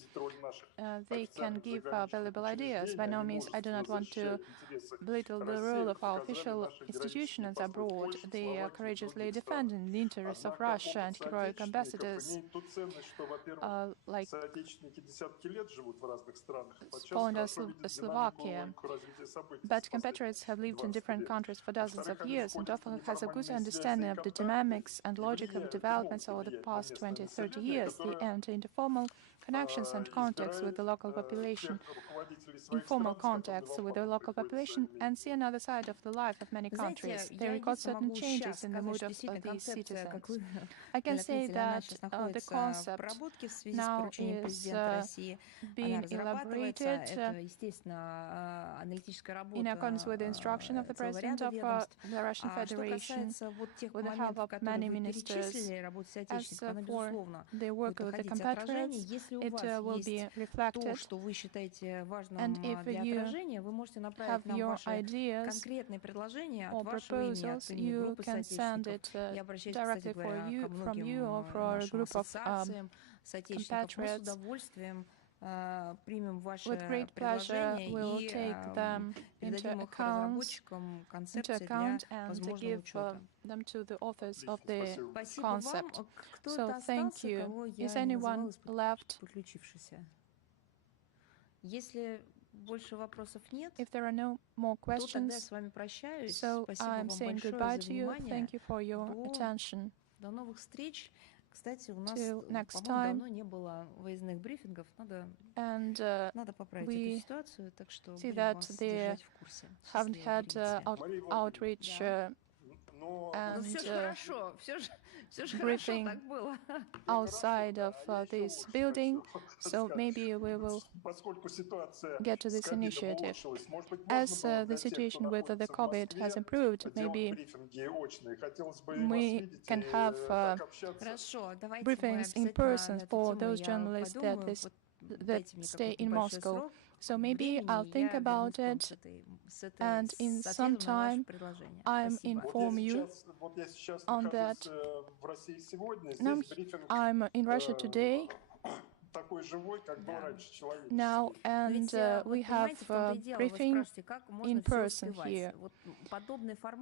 They can give valuable ideas. By no means, I do not want to belittle the role of our official institutions abroad. They are courageously defending the interests of Russia, and heroic ambassadors like Poland or Slovakia. But compatriots have lived in different countries for dozens of years and often has a good understanding of the dynamics and logic of developments over the past 20-30 years. They enter into formal connections and contacts with the local population, informal contacts with the local population, and see another side of the life of many countries. They record certain changes in the mood of these citizens. I can say that the concept now is being elaborated in accordance with the instruction of the President of the Russian Federation, with the help of many ministers. As for the work with the compatriots, it will be reflected. And if you have your ideas or proposals, you can send it directly from you or for a group of compatriots. With great pleasure, we will take them into account and give them to the authors of the concept. So thank you. Is anyone left? If there are no more questions, so I'm saying goodbye to you. Thank you for your attention. Till next time. And we see that they haven't had outreach and briefing outside of this building, so maybe we will get to this initiative. As the situation with the COVID has improved, maybe we can have briefings in person for those journalists that stay in Moscow. So maybe I'll think about it, and in some time I'll inform you on that. Now I'm in Russia today now, and we have briefing in person here.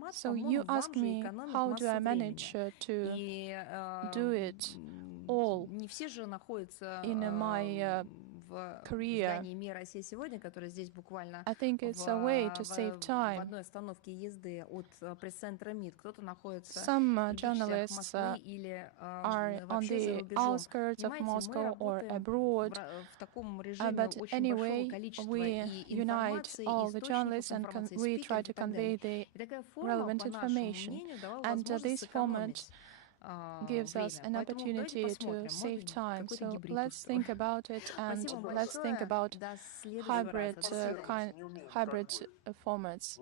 So you ask me, how do I manage to do it all in my career? I think it's a way to save time. Some journalists are on the outskirts of Moscow or abroad, but anyway, we unite all the journalists and we try to convey the relevant information. And this format gives us an opportunity to save time. So let's think about it, and let's think about hybrid formats.